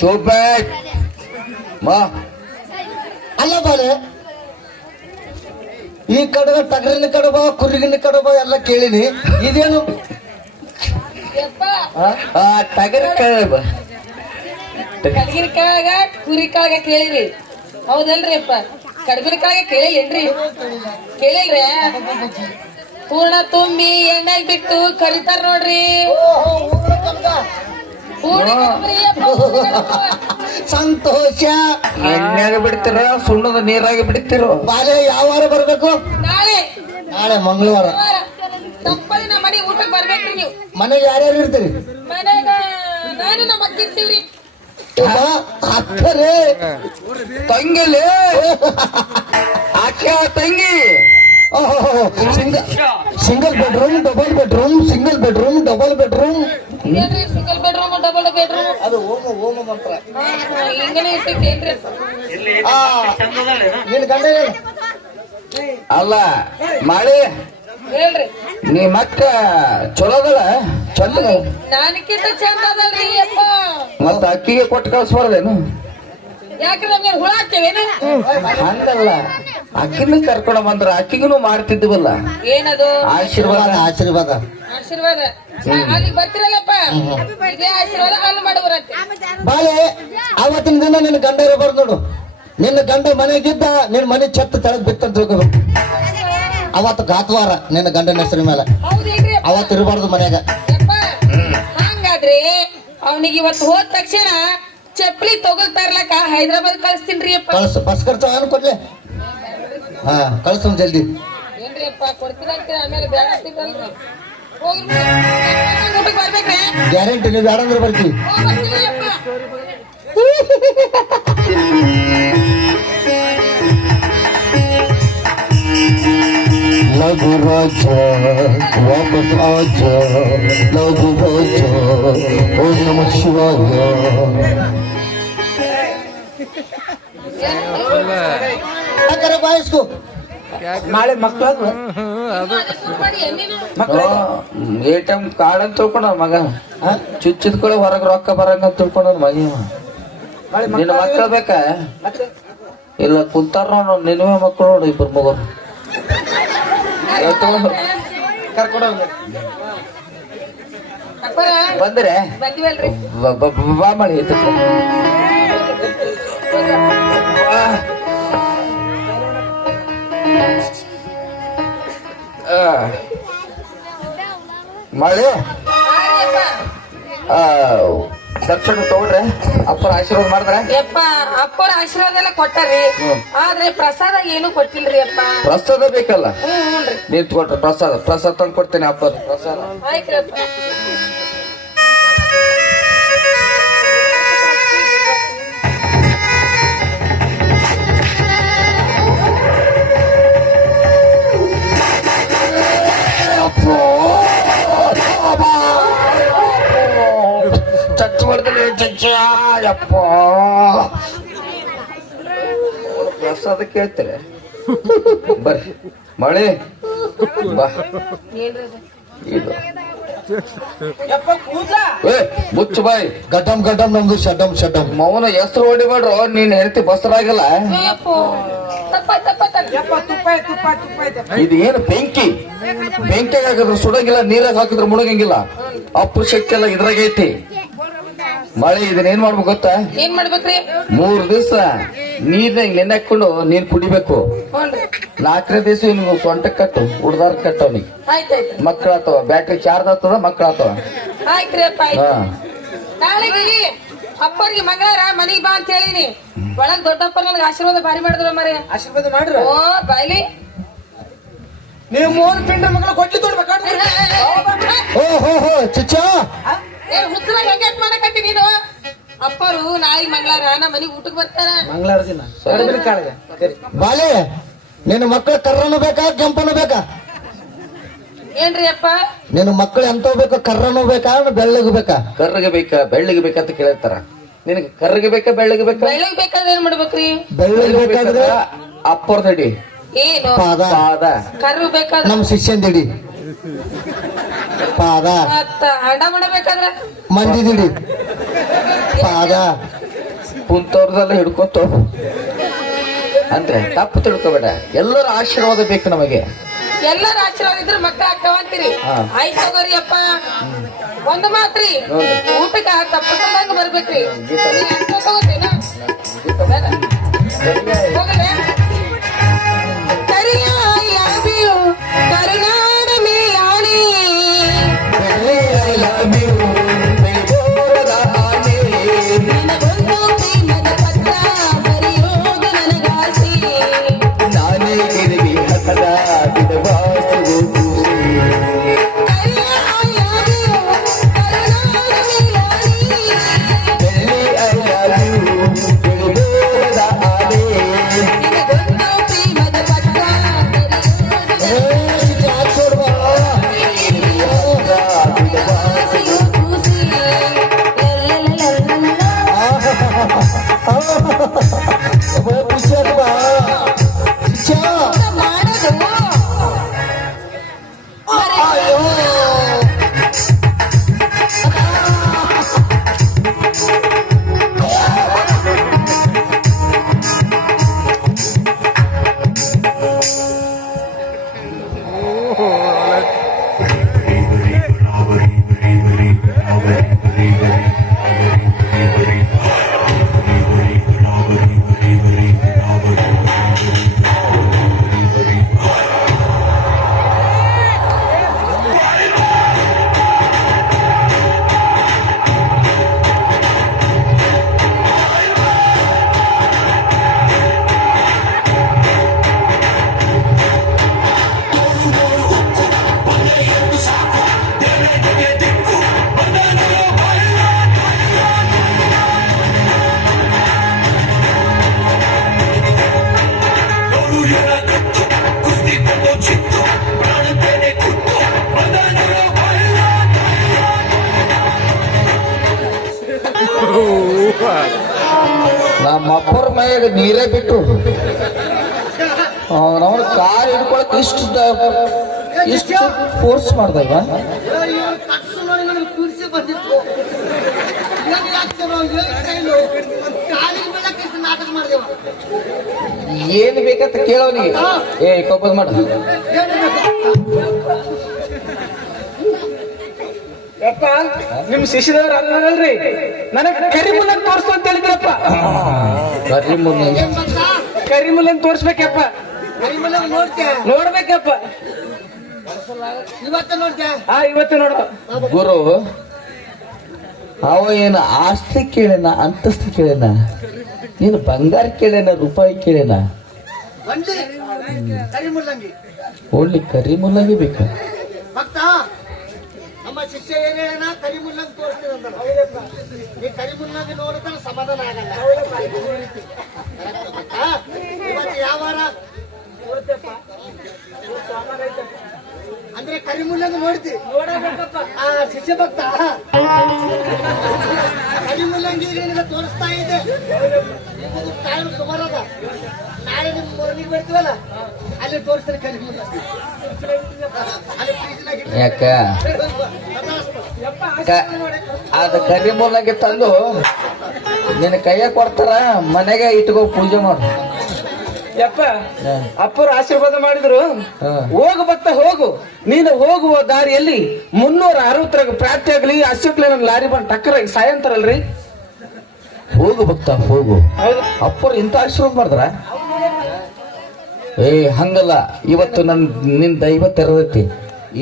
चुप बैठ माँ ಅಲ್ಲ ಬಾಲೆ, ಈ ಕಡೆ ಟಗರಿನ ಕಡಬ ಕುರಿಗಿನ ಕಡಬ ಎಲ್ಲ ಕೇಳಿನಿ. ಇದೇನು ಯಪ್ಪ टगर ಕಡಗಿನ ಕಾಳಗ ಕುರಿ ಕಾಳಗ ಕೇಳಿರಿ ಹೌದಲ್ರಿ ಅಪ್ಪ? ಕಡಬಿನ ಕಾಳಗ ಕೇಳಿಲ್ಲೇನ್ರಿ? ಕೇಳಿಲ್ರಿ? ಪೂರ್ಣ ತುಂಬಿ ಎಣ್ಣೆಗ್ ಬಿಟ್ಟು ಕರಿತಾರ ನೋಡ್ರಿ. ಪೂರ್ಣ ತುಂಬ್ರಿ ಅಪ್ಪ, ಸಂತೋಷ. ಎಣ್ಣೆಗೆ ಬಿಡ್ತೀರ ಸುಣ್ಣದ ನೀರಾಗಿ ಬಿಡ್ತಿರೋ ಬಾಲೆ ಯಾವ ವಾರ ಬರ್ಬೇಕು? ನಾಳೆ ನಾಳೆ ಮಂಗಳವಾರ. ತಪ್ಪದೆ ನಮ್ಮ ಮನೆಗೆ ಊಟಕ್ಕೆ ಬರ್ಬೇಕ್ರಿ ನೀವು. ಮನೆಗೆ ಯಾರ್ಯಾರು ಇರ್ತೀರಿ? ಮನ್ಯಾಗ ನಾನು ನಮ್ಮ ಅಕ್ಕ ಇರ್ತೀವ್ರಿ. ಅಕ್ಕರೇ ತಂಗಿಲೇ ಆಕೆ ತಂಗಿ single bedroom, double bedroom, single bedroom, double bedroom. ಏನ್ರಿ ಸಿಂಗಲ್ ಬೆಡ್ರೂಮ್ ಡಬಲ್ ಬೆಡ್ರೂಮ್? ಅದು ಓಮ ಓಮ ಮಂತ್ರ. ಹಿಂಗನೇ ಇರ್ತೈತೇನ್ರಿ? ಇಲ್ಲಿ ಚಂದದಾಳೆ ನಿನ್ ಗಂಡ ಹೇಳು. ಅಲ್ಲ ಮಾಡಿ ಹೇಳ್ರಿ. ನಿಮ್ಮ ಅಕ್ಕ ಚಲೋದಳ ಚಂದ ನಾನಕ್ಕಿಂತ ಚಂದ ಅದಲ್ರಿ ಅಪ್ಪ. ಮತ್ತ ಅಕ್ಕಿಗೆ ಕೊಟ್ಟು ಕಳ್ಸ್ಬಾರ್ದೇನು? ಯಾಕ್ರಿ ನಮ್ಗೆ ಹುಳ ಹಾಕ್ತೇವೇನು? ಹಂಗಲ್ಲ, ಅಕ್ಕಿನ ಕರ್ಕೊಂಡ ಬಂದ್ರ ಅಕ್ಕಿಗೂ ಮಾಡ್ತಿದ್ವಲ್ಲ. ಏನದು? ಆಶೀರ್ವಾದ ಆಶೀರ್ವಾದ. ಆಶೀರ್ವಾದ. ಅಲ್ಲಿಗೆ ಬರ್ತಿರಲ್ಲಪ್ಪ, ಇದೇ ಆಶೀರ್ವಾದ ಅಲ್ಲಿ ಮಾಡುವರಂತೆ. ಬಾಲೆ ಅವತ್ತಿನ ದಿನ ನಿನ್ನ ಗಂಡ ಇರಬಾರ್ದು ನೋಡು. ನಿನ್ನ ಗಂಡ ಮನೆಗಿದ್ದ ನಿನ್ನ ಮನೆ ಛತ್ತು ತೆಳಗ್ ಬಿತ್ತಂತ ತಿಳ್ಕೊಬೇಕು. ಅವತ್ತು ಘಾತವಾರ ನಿನ್ನ ಗಂಡನ ಹೆಸರು ಮೇಲೆ. ಹೌದಿಲ್ರಿ ಅಪ್ಪ? ಅವತ್ತು ಇರಬಾರ್ದು ಮನ್ಯಾಗ. ಯಪ್ಪ, ಹಂಗಾದ್ರೆ ಅವನಿಗೆ ಇವತ್ತು ಹೋದ ತಕ್ಷಣ ಚಪ್ಪಲಿ ತಗೊಳ್ ತರ್ಲಕ್ಕ ಹೈದ್ರಾಬಾದ್ ಕಳಿಸ್ತೀನ್ರಿ ಅಪ್ಪ. ಕಳ್ಸು, ಬಸ್ ಖರ್ಚು ಏನು ಕೊಡ್ಲೆ? ಹಾ ಕಳ್ಸು ಜಲ್ದಿ. ಏನ್ರಿ ಅಪ್ಪ ಕೊಡ್ತೀರಂತೀರ, ಆಮೇಲೆ ಬೇಡ ಅಂತೀರಲ್ರಿ. ಹೋಗ್ರಿ ಊಟಕ್ಕೆ ಬರ್ಬೇಕ್ರಿ? ಗ್ಯಾರಂಟಿ ನೀವು ಬೇಡ ಅಂದ್ರೆ ಬರ್ತೀವಿ. ಹೋಗ್ ಬರ್ತೀವಿ ಅಪ್ಪ. ಲಘು ರಾಜ ವಾಪಸ್ ಆಜ, ಲಘು ರಾಜ ಓಂ ನಮಃ ಶಿವಾಯ. ಯಾಕಂದ್ರೆ ಬಾಯಿಸ್ಕೊ ನಾಳೆ ಮಕ್ಕಳ ಎ.ಟಿ.ಎಂ ಕಾರ್ಡ್ ಅಂತ ತಿಳ್ಕೊಂಡ ಮಗ ಚುಚ್ಚಿದ ಕೂಡ ಹೊರಗೆ ರೊಕ್ಕ ಬರಂಗ ಅಂತ ತಿಳ್ಕೊಂಡ ಮಗ. ನಿನ್ನ ಮಕ್ಕಳು ಬೇಕಾ? ಇಲ್ಲ ಕುಂತಾರ ನೋಡು, ನಿನ್ನವೇ ಮಕ್ಕಳು ನೋಡು, ಇಬ್ಬರು ಮಗರು ಕರ್ಕೊಂಡು ಅಪ್ಪರ ಬಂದ್ರೆ ಬಂದಿವಲ್ರಿ. ಬಾ ಮಾಡಿ ಮಾಡಿ ದರ್ಶನ ತಗೊಂಡ್ರೆ ಅಪ್ಪರ ಆಶೀರ್ವಾದ ಮಾಡಿದ್ರೆ. ಯಪ್ಪ ಅಪ್ಪರ ಆಶೀರ್ವಾದ ಎಲ್ಲ ಕೊಟ್ಟಾರಿ, ಆದ್ರೆ ಪ್ರಸಾದ ಏನು ಕೊಟ್ಟಿಲ್ರಿ ಅಪ್ಪ. ಪ್ರಸಾದ ಬೇಕಲ್ಲ, ಹ್ಞೂನ್ರಿ. ನಿಂತು ಕೊಟ್ರೆ ಪ್ರಸಾದ ತಂದು ಕೊಡ್ತೇನೆ ಅಪ್ಪ. ಪ್ರಸಾದ ಆಯ್ತ್ರಿ ಅಪ್ಪ. ಚಚ್ಚ ಮಾಡ್ತಾನೆ ಚಚ್ಚ ಯಪ್ಪ. ಪ್ರಸಾದ ಕೇಳ್ತಾರೆ ಬರ್ರಿ ಮಳೆ ಬಾ. ಏನ್ರಿ ಅದು? ಇದು ಯಪ್ಪ ಕೂದ್ಲ ಏ ಮುಚ್ಚ ಬಾಯ್ ಗಡ್ಡಂ ಗಡ್ಡಂ ನಮ್ದು ಶಡ್ಡಂ ಶಡ್ಡಂ. ಮೌನ ಹೆಸರು ಹೊಡಿಬೇಡ್ರು, ನೀನ್ ಹೆಂಡತಿ ಬಸರಾಗಿಲ್ಲ. ಯಪ್ಪ ತುಪ್ಪ ಐತೆ ಇದು ಏನು ಬೆಂಕಿ, ಬೆಂಕಿಯಾಗ ಹಾಕಿದ್ರು ಸುಡಂಗಿಲ್ಲ, ನೀರಾಗ ಹಾಕಿದ್ರು ಮುಣಗಂಗಿಲ್ಲ. ಅಪ್ಪು ಶಕ್ತಿ ಎಲ್ಲ ಇದ್ರಾಗ ಐತಿ. ಮಳೆ ಇದನ್ನ ಏನ್ ಮಾಡ್ಬೇಕು ಗೊತ್ತಾ? ಏನ್ ಮಾಡ್ಬೇಕ್ರಿ? 3 ದಿವಸ ನೀರ್ನಾಗ ನೆನೆ ಹಾಕೊಂಡು ನೀರ್ ಕುಡಿಬೇಕು. ಹ್ಞೂನ್ರಿ 4ನೇ ದಿವಸ ನೀವು ಸೊಂಟ ಕಟ್ಟು, ಉಡ್ದಾರ ಕಟ್ಟು ಅವನಿಗೆ. ಆಯ್ತಾಯ್ತು ಮಕ್ಕಳ ಆತವ, ಬ್ಯಾಟ್ರಿ ಚಾರ್ಜ್ ಆಗ್ತದ, ಮಕ್ಕಳ ಆತವ. ಆಯ್ತ್ರಿ ಅಪ್ಪ ಆಯ್ತು. ನಾಳೆಗೆ ಅಪ್ಪರಿಗೆ ಮಂಗಳಾರ ಮನಿಗ್ ಬಾ ಅಂತ ಹೇಳಿನಿ. ಒಳಗ್ ದೊಡ್ಡಪ್ಪ ನನಗೆ ಆಶೀರ್ವಾದ ಭಾರಿ ಮಾಡಿದ್ರ ಮರೆ. ಆಶೀರ್ವಾದ ಮಾಡ್ರ. ಓ ಬಾಯ್ಲಿ ನೀವು ಮೋಹನ್ ಪಿಂಡ್ರ ಮಗಳ ಕೊಟ್ಲಿ ತೊಡ್ಬೇಕಾಡ್ರಿ. ಓ ಹೋ ಹೋ ಚಿಚ್ಚ, ಏ ಹುಚ್ಚರ ಹೆಂಗೆ ಮಾಡಕತ್ತಿ ನೀನು? ಅಪ್ಪರು ನಾಳೆ ಮಂಗಳಾರ ನಮ್ಮ ಮನಿಗ್ ಊಟಕ್ ಬರ್ತಾರ. ಮಂಗಳಾರ ದಿನ ಕಡಬಿನ ಕಾಳಿಗೆ ಕರಿ. ಬಾಲೆ ನಿನ್ನ ಮಕ್ಕಳು ಕರ್ರನು ಬೇಕಾ ಕೆಂಪನು ಬೇಕಾ? ಏನ್ರಿ ಅಪ್ಪ? ನಿನ್ನ ಮಕ್ಕಳು ಎಂತ ಬೇಕಾ? ಕರ್ರನು ಬೇಕಾ ಬೆಳ್ಳಗೆ ಬೇಕಾ? ಕರ್ರಗೆ ಬೇಕಾ ಬೆಳ್ಳಗೆ ಬೇಕಾ ಅಂತ ಕೇಳ್ತಾರ. ನಿನಗೆ ಕರ್ರಗೆ ಬೇಕಾ ಬೆಳ್ಳಗೆ ಬೇಕಾ? ಬೆಳ್ಳಗ್ ಬೇಕಾದ್ರೆ ಏನ್ ಮಾಡ್ಬೇಕ್ರಿ? ಬೆಳ್ಳಗೆ ಬೇಕಾದ್ರೆ ಅಪ್ಪರ್ದಡಿ ಏನು ಪಾದ, ಪಾದ, ಕರ್ರು ಬೇಕಾದ್ರೆ ನಮ್ ಶಿಷ್ಯಂದಿಡಿ ಪಾದ, ಮತ್ತ ಹಂಡ ಮಾಡಬೇಕಾದ್ರ ಮಂದಿದಿಡಿ ಪಾದ. ಕುಂತವ್ರದೆಲ್ಲ ಹಿಡ್ಕೊತ ಅಂದ್ರೆ ತಪ್ಪು ತಿಳ್ಕೊಬೇಡ. ಎಲ್ಲರ ಆಶೀರ್ವಾದ ಬೇಕು ನಮಗೆ. ಎಲ್ಲರ ಆಶೀರ್ವಾದ ಇದ್ರೆ ಮಕ್ಕಳ ಆಗ್ತಾವಂತೀರಿ. ಹಾ. ಆಯ್ತು ತಗೋರಿ ಅಪ್ಪ. ಒಂದು ಮಾತ್ರಿ ಊಟಕ್ಕ ತಪ್ಪದಂಗ ಬರ್ಬೇಕ್ರಿ. ನೀ ಅರ್ಥ ತಗೋತೇನ? ಹೋಗಲೇ? ಕರಿಯ ಯಾವಿಯು ಕರುನಾಡ ಮೇಲಾಣಿ ನಿನಗೊಂದು ಪ್ರೇಮದ ಪತ್ರ ಬರೆಯೋದು ನನಗಾಸಿ. ನಾನೇ ಗಿರಿವಿ ಹತ್ತದ ಬಿಡಬಾರದು. ಕರಿಯ ಯಾವಿಯು ಕರುನಾಡ ಮೇಲಾಣಿ ನಿನಗೊಂದು ಪ್ರೇಮದ ಪತ್ರ ಬರೆಯೋದು ಕೂಸಿ. ಮಾಡೋದು ನಮ್ಮ ಅಪ್ಪರ ಮೈಯಾಗ ನೀರೇ ಬಿಟ್ಟು ನಾವು ಕಾರ್ ಹಿಡ್ಕೊಳಕ್ ಇಷ್ಟು ಫೋರ್ಸ್ ಮಾಡ್ದಾಗ ಏನ್ ಬೇಕಂತ ಕೇಳೋನಿಗೆ. ಏ ಕೋಪದ ಮಾಡ ಯಪ್ಪ ನಿಮ್ ಶಿಷ್ಯದವ್ರು ಅಲ್ಲಲ್ರಿ, ನನಗ್ ಕರಿಮುಲ್ಲನ್ ತೋರ್ಸು ಅಂತ ಹೇಳಿದ್ರಪ್ಪ. ಕರಿಮುಲ್ಲನ್ ತೋರ್ಸ್ಬೇಕಪ್ಪ, ನೋಡ್ಬೇಕಪ್ಪ. ಇವತ್ತು ನೋಡ ಗುರು ಅವ ಏನು ಆಸ್ತಿ ಕೇಳೇನ, ಅಂತಸ್ತು ಕೇಳೇನ, ಏನು ಬಂಗಾರ ಕೇಳೇನ, ರೂಪಾಯಿ ಕೇಳೇನ? ಓನ್ಲಿ ಕರಿಮುಲ್ಲಂಗಿ ಬೇಕ. ನಮ್ಮ ಶಿಷ್ಯ ಏನ್ ಹೇಳ ಕರಿಮುಲ್ಲಂಗ್ ತೋರಿಸ್ತೀರಂತ ಈ ಕರಿಮುಲ್ಲಂಗ್ ನೋಡಿದ್ರೆ ಸಮಾಧಾನ ಆಗಲ್ಲ. ಇವತ್ತು ಯಾವ ವಾರ? ಅಂದ್ರೆ ಕರಿಮುಲ್ಲಂದು ನೋಡ್ತಿ ನೋಡಬೇಕಪ್ಪ ಆ ಶಿಷ್ಯ ಭಕ್ತ ಕರಿಮುಲ್ಲಂಗಿ ನಿನಗೆ ತೋರಿಸ್ತಾ ಇದೆ ಟೈಮ್ ಸುಮಾರು ಅದ ನಾಳೆ ನಿಮ್ ಮನೆಗೆ ಬರ್ತೀವಲ್ಲ ಅಲ್ಲಿ ತೋರಿಸ್ತಾರೆ ಕರಿಮುಲ್ಲಂಗಿ ಅಲ್ಲಿ ಫ್ರಿಜ್ನಾಗ ಯಾಕ ಅದ ಕರಿ ಮೂಲಂಗಿ ತಂದು ನಿನ್ನ ಕೈಯಾಗ ಕೊಡ್ತಾರ ಮನೆಗೆ ಇಟ್ಕೋ ಪೂಜೆ ಮಾಡು. ಯಪ್ಪ ಅಪ್ಪರು ಆಶೀರ್ವಾದ ಮಾಡಿದ್ರು ಹೋಗು ಭಕ್ತ ಹೋಗು. ನೀನು ಹೋಗುವ ದಾರಿಯಲ್ಲಿ 360 ಪ್ರಾಪ್ತಿ ಆಗ್ಲಿ ಅಶೋಕ್ಲಿ ನನ್ ಲಾರಿ ಬಂದ್ ಟಕ್ಕರಾಗಿ ಸಾಯಂತಾರಲ್ರಿ. ಹೋಗು ಭಕ್ತ ಹೋಗು. ಅಪ್ಪರು ಇಂತ ಆಶೀರ್ವಾದ ಮಾಡಿದ್ರ ಹಂಗಲ್ಲ. ಇವತ್ತು ನಿನ್ ದೈವ ತೆರದೈತಿ.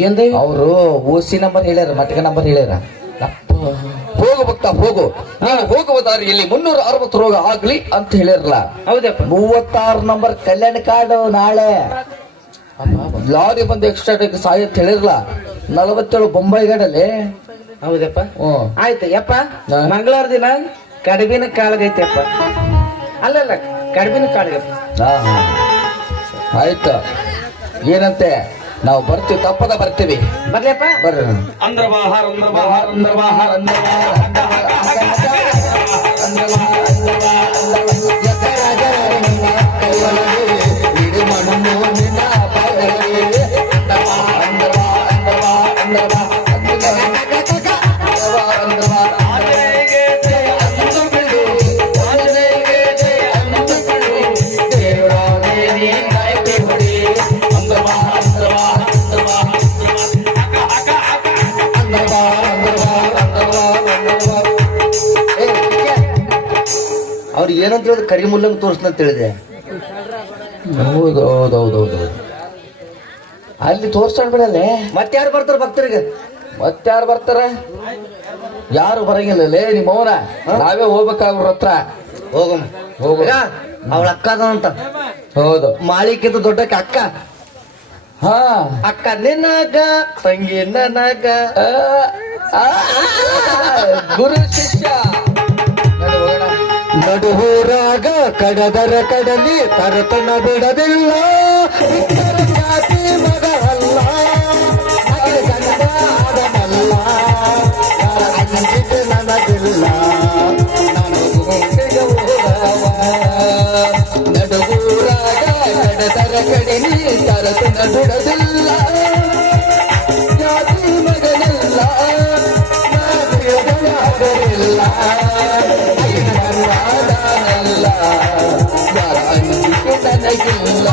ಏನ್ ದೈವ? ಅವರು ಓಸಿ ನಂಬರ್ ಹೇಳ್ಯಾರ, ಮಟಕ ನಂಬರ್ ಹೇಳ್ಯಾರ. ಹೋಗು ಭಕ್ತ ಹೋಗು. ನೀನು ಹೋಗುವ ದಾರಿಯಲ್ಲಿ 360 ರೋಗ ಆಗ್ಲಿ ಅಂತ ಹೇಳಿರಲ್ಲ. ಹೌದಪ್ಪ. 36 ನಂಬರ್ ಕಲ್ಯಾಣ ಕಾರ್ಡ್ ನಾಳೆ ಲಾರಿ ಬಂದು ಎಕ್ಸ್ಟ್ರಾ ಸಾಯ ಅಂತ ಹೇಳಿರಲ್ಲ. 47 ಬೊಂಬೈ ಗಾಡಲ್ಲಿ. ಹೌದಪ್ಪ. ಹ್ಮ್ ಆಯ್ತು ಯಪ್ಪ. ಮಂಗಳವಾರ ದಿನ ಕಡುಬಿನ ಕಾಳಗೈತೆ ಅಪ್ಪ. ಅಲ್ಲಲ್ಲ ಕಡುಬಿನ ಕಾಳಗಪ್ಪ. ಆಯ್ತು. ಏನಂತೆ ನಾವು ಬರ್ತೀವಿ, ತಪ್ಪದ ಬರ್ತೀವಿ. ಬರ್ಲಪ್ಪ. ಬರ್ರಿ. ಅಂದ್ರ ಬಾಹಾರ ಅಂದ್ರ ಬಾಹಾರ ಅಂದ್ರ ಬಾಹಾರ ಅಂದ್ರ ಅವ್ರಿಗೆ ಏನಂತ ಹೇಳಿದ್ರೆ ಕರಿಮುಲ್ಲಂಗ್ ತೋರಿಸ್ನಂತ ಹೇಳಿದೆ. ಹೌದು ಹೌದೌದೌದು. ಅಲ್ಲಿ ತೋರ್ಸ್ಕೊಂಡ್ಬಿಡಲ್ಲೇ. ಮತ್ತಾರು ಬರ್ತಾರ ಭಕ್ತರಿಗೆ? ಮತ್ತಾರು ಬರ್ತಾರ? ಯಾರು ಬರಂಗಿಲ್ಲಲೇ ನಿಮ್ಮ ಅವನ. ನಾವೇ ಹೋಗ್ಬೇಕಾಗ್ರ ಹತ್ರ. ಹೋಗಮ್ಮ ಹೋಗ. ಅವಳ ಅಕ್ಕ ಅದಂತ. ಹೌದು. ಮಾಳಿಕ್ಕಿಂತ ದೊಡ್ಡಕ್ಕೆ ಅಕ್ಕ. ಹಾ ಅಕ್ಕ ನಿನ್ನಗ ತಂಗಿ ನನಗ. ಗುರು ಶಿಷ್ಯ ನಡುವೂರಾಗ ಕಡದರ ಕಡಲಿ ತರತನ ಬಿಡದಿಲ್ಲ. ಜಾತಿ ಮಗ ಅಲ್ಲ ಗಂಡ ಆದನಲ್ಲ. ಅಂಜಿಕೆ ನನಗಿಲ್ಲ ನನಗೂ ಹೋಗವ. ನಡುವೂರಾಗ ಕಡದರ ಕಡಲಿ ತರತನ ಬಿಡದಿಲ್ಲ. ಜಾತಿ ಮಗನಲ್ಲ ನಾಗರಿಲ್ಲ. ಯಾರ ಅಂಜಿಕೆ ನನಗಿಲ್ಲ.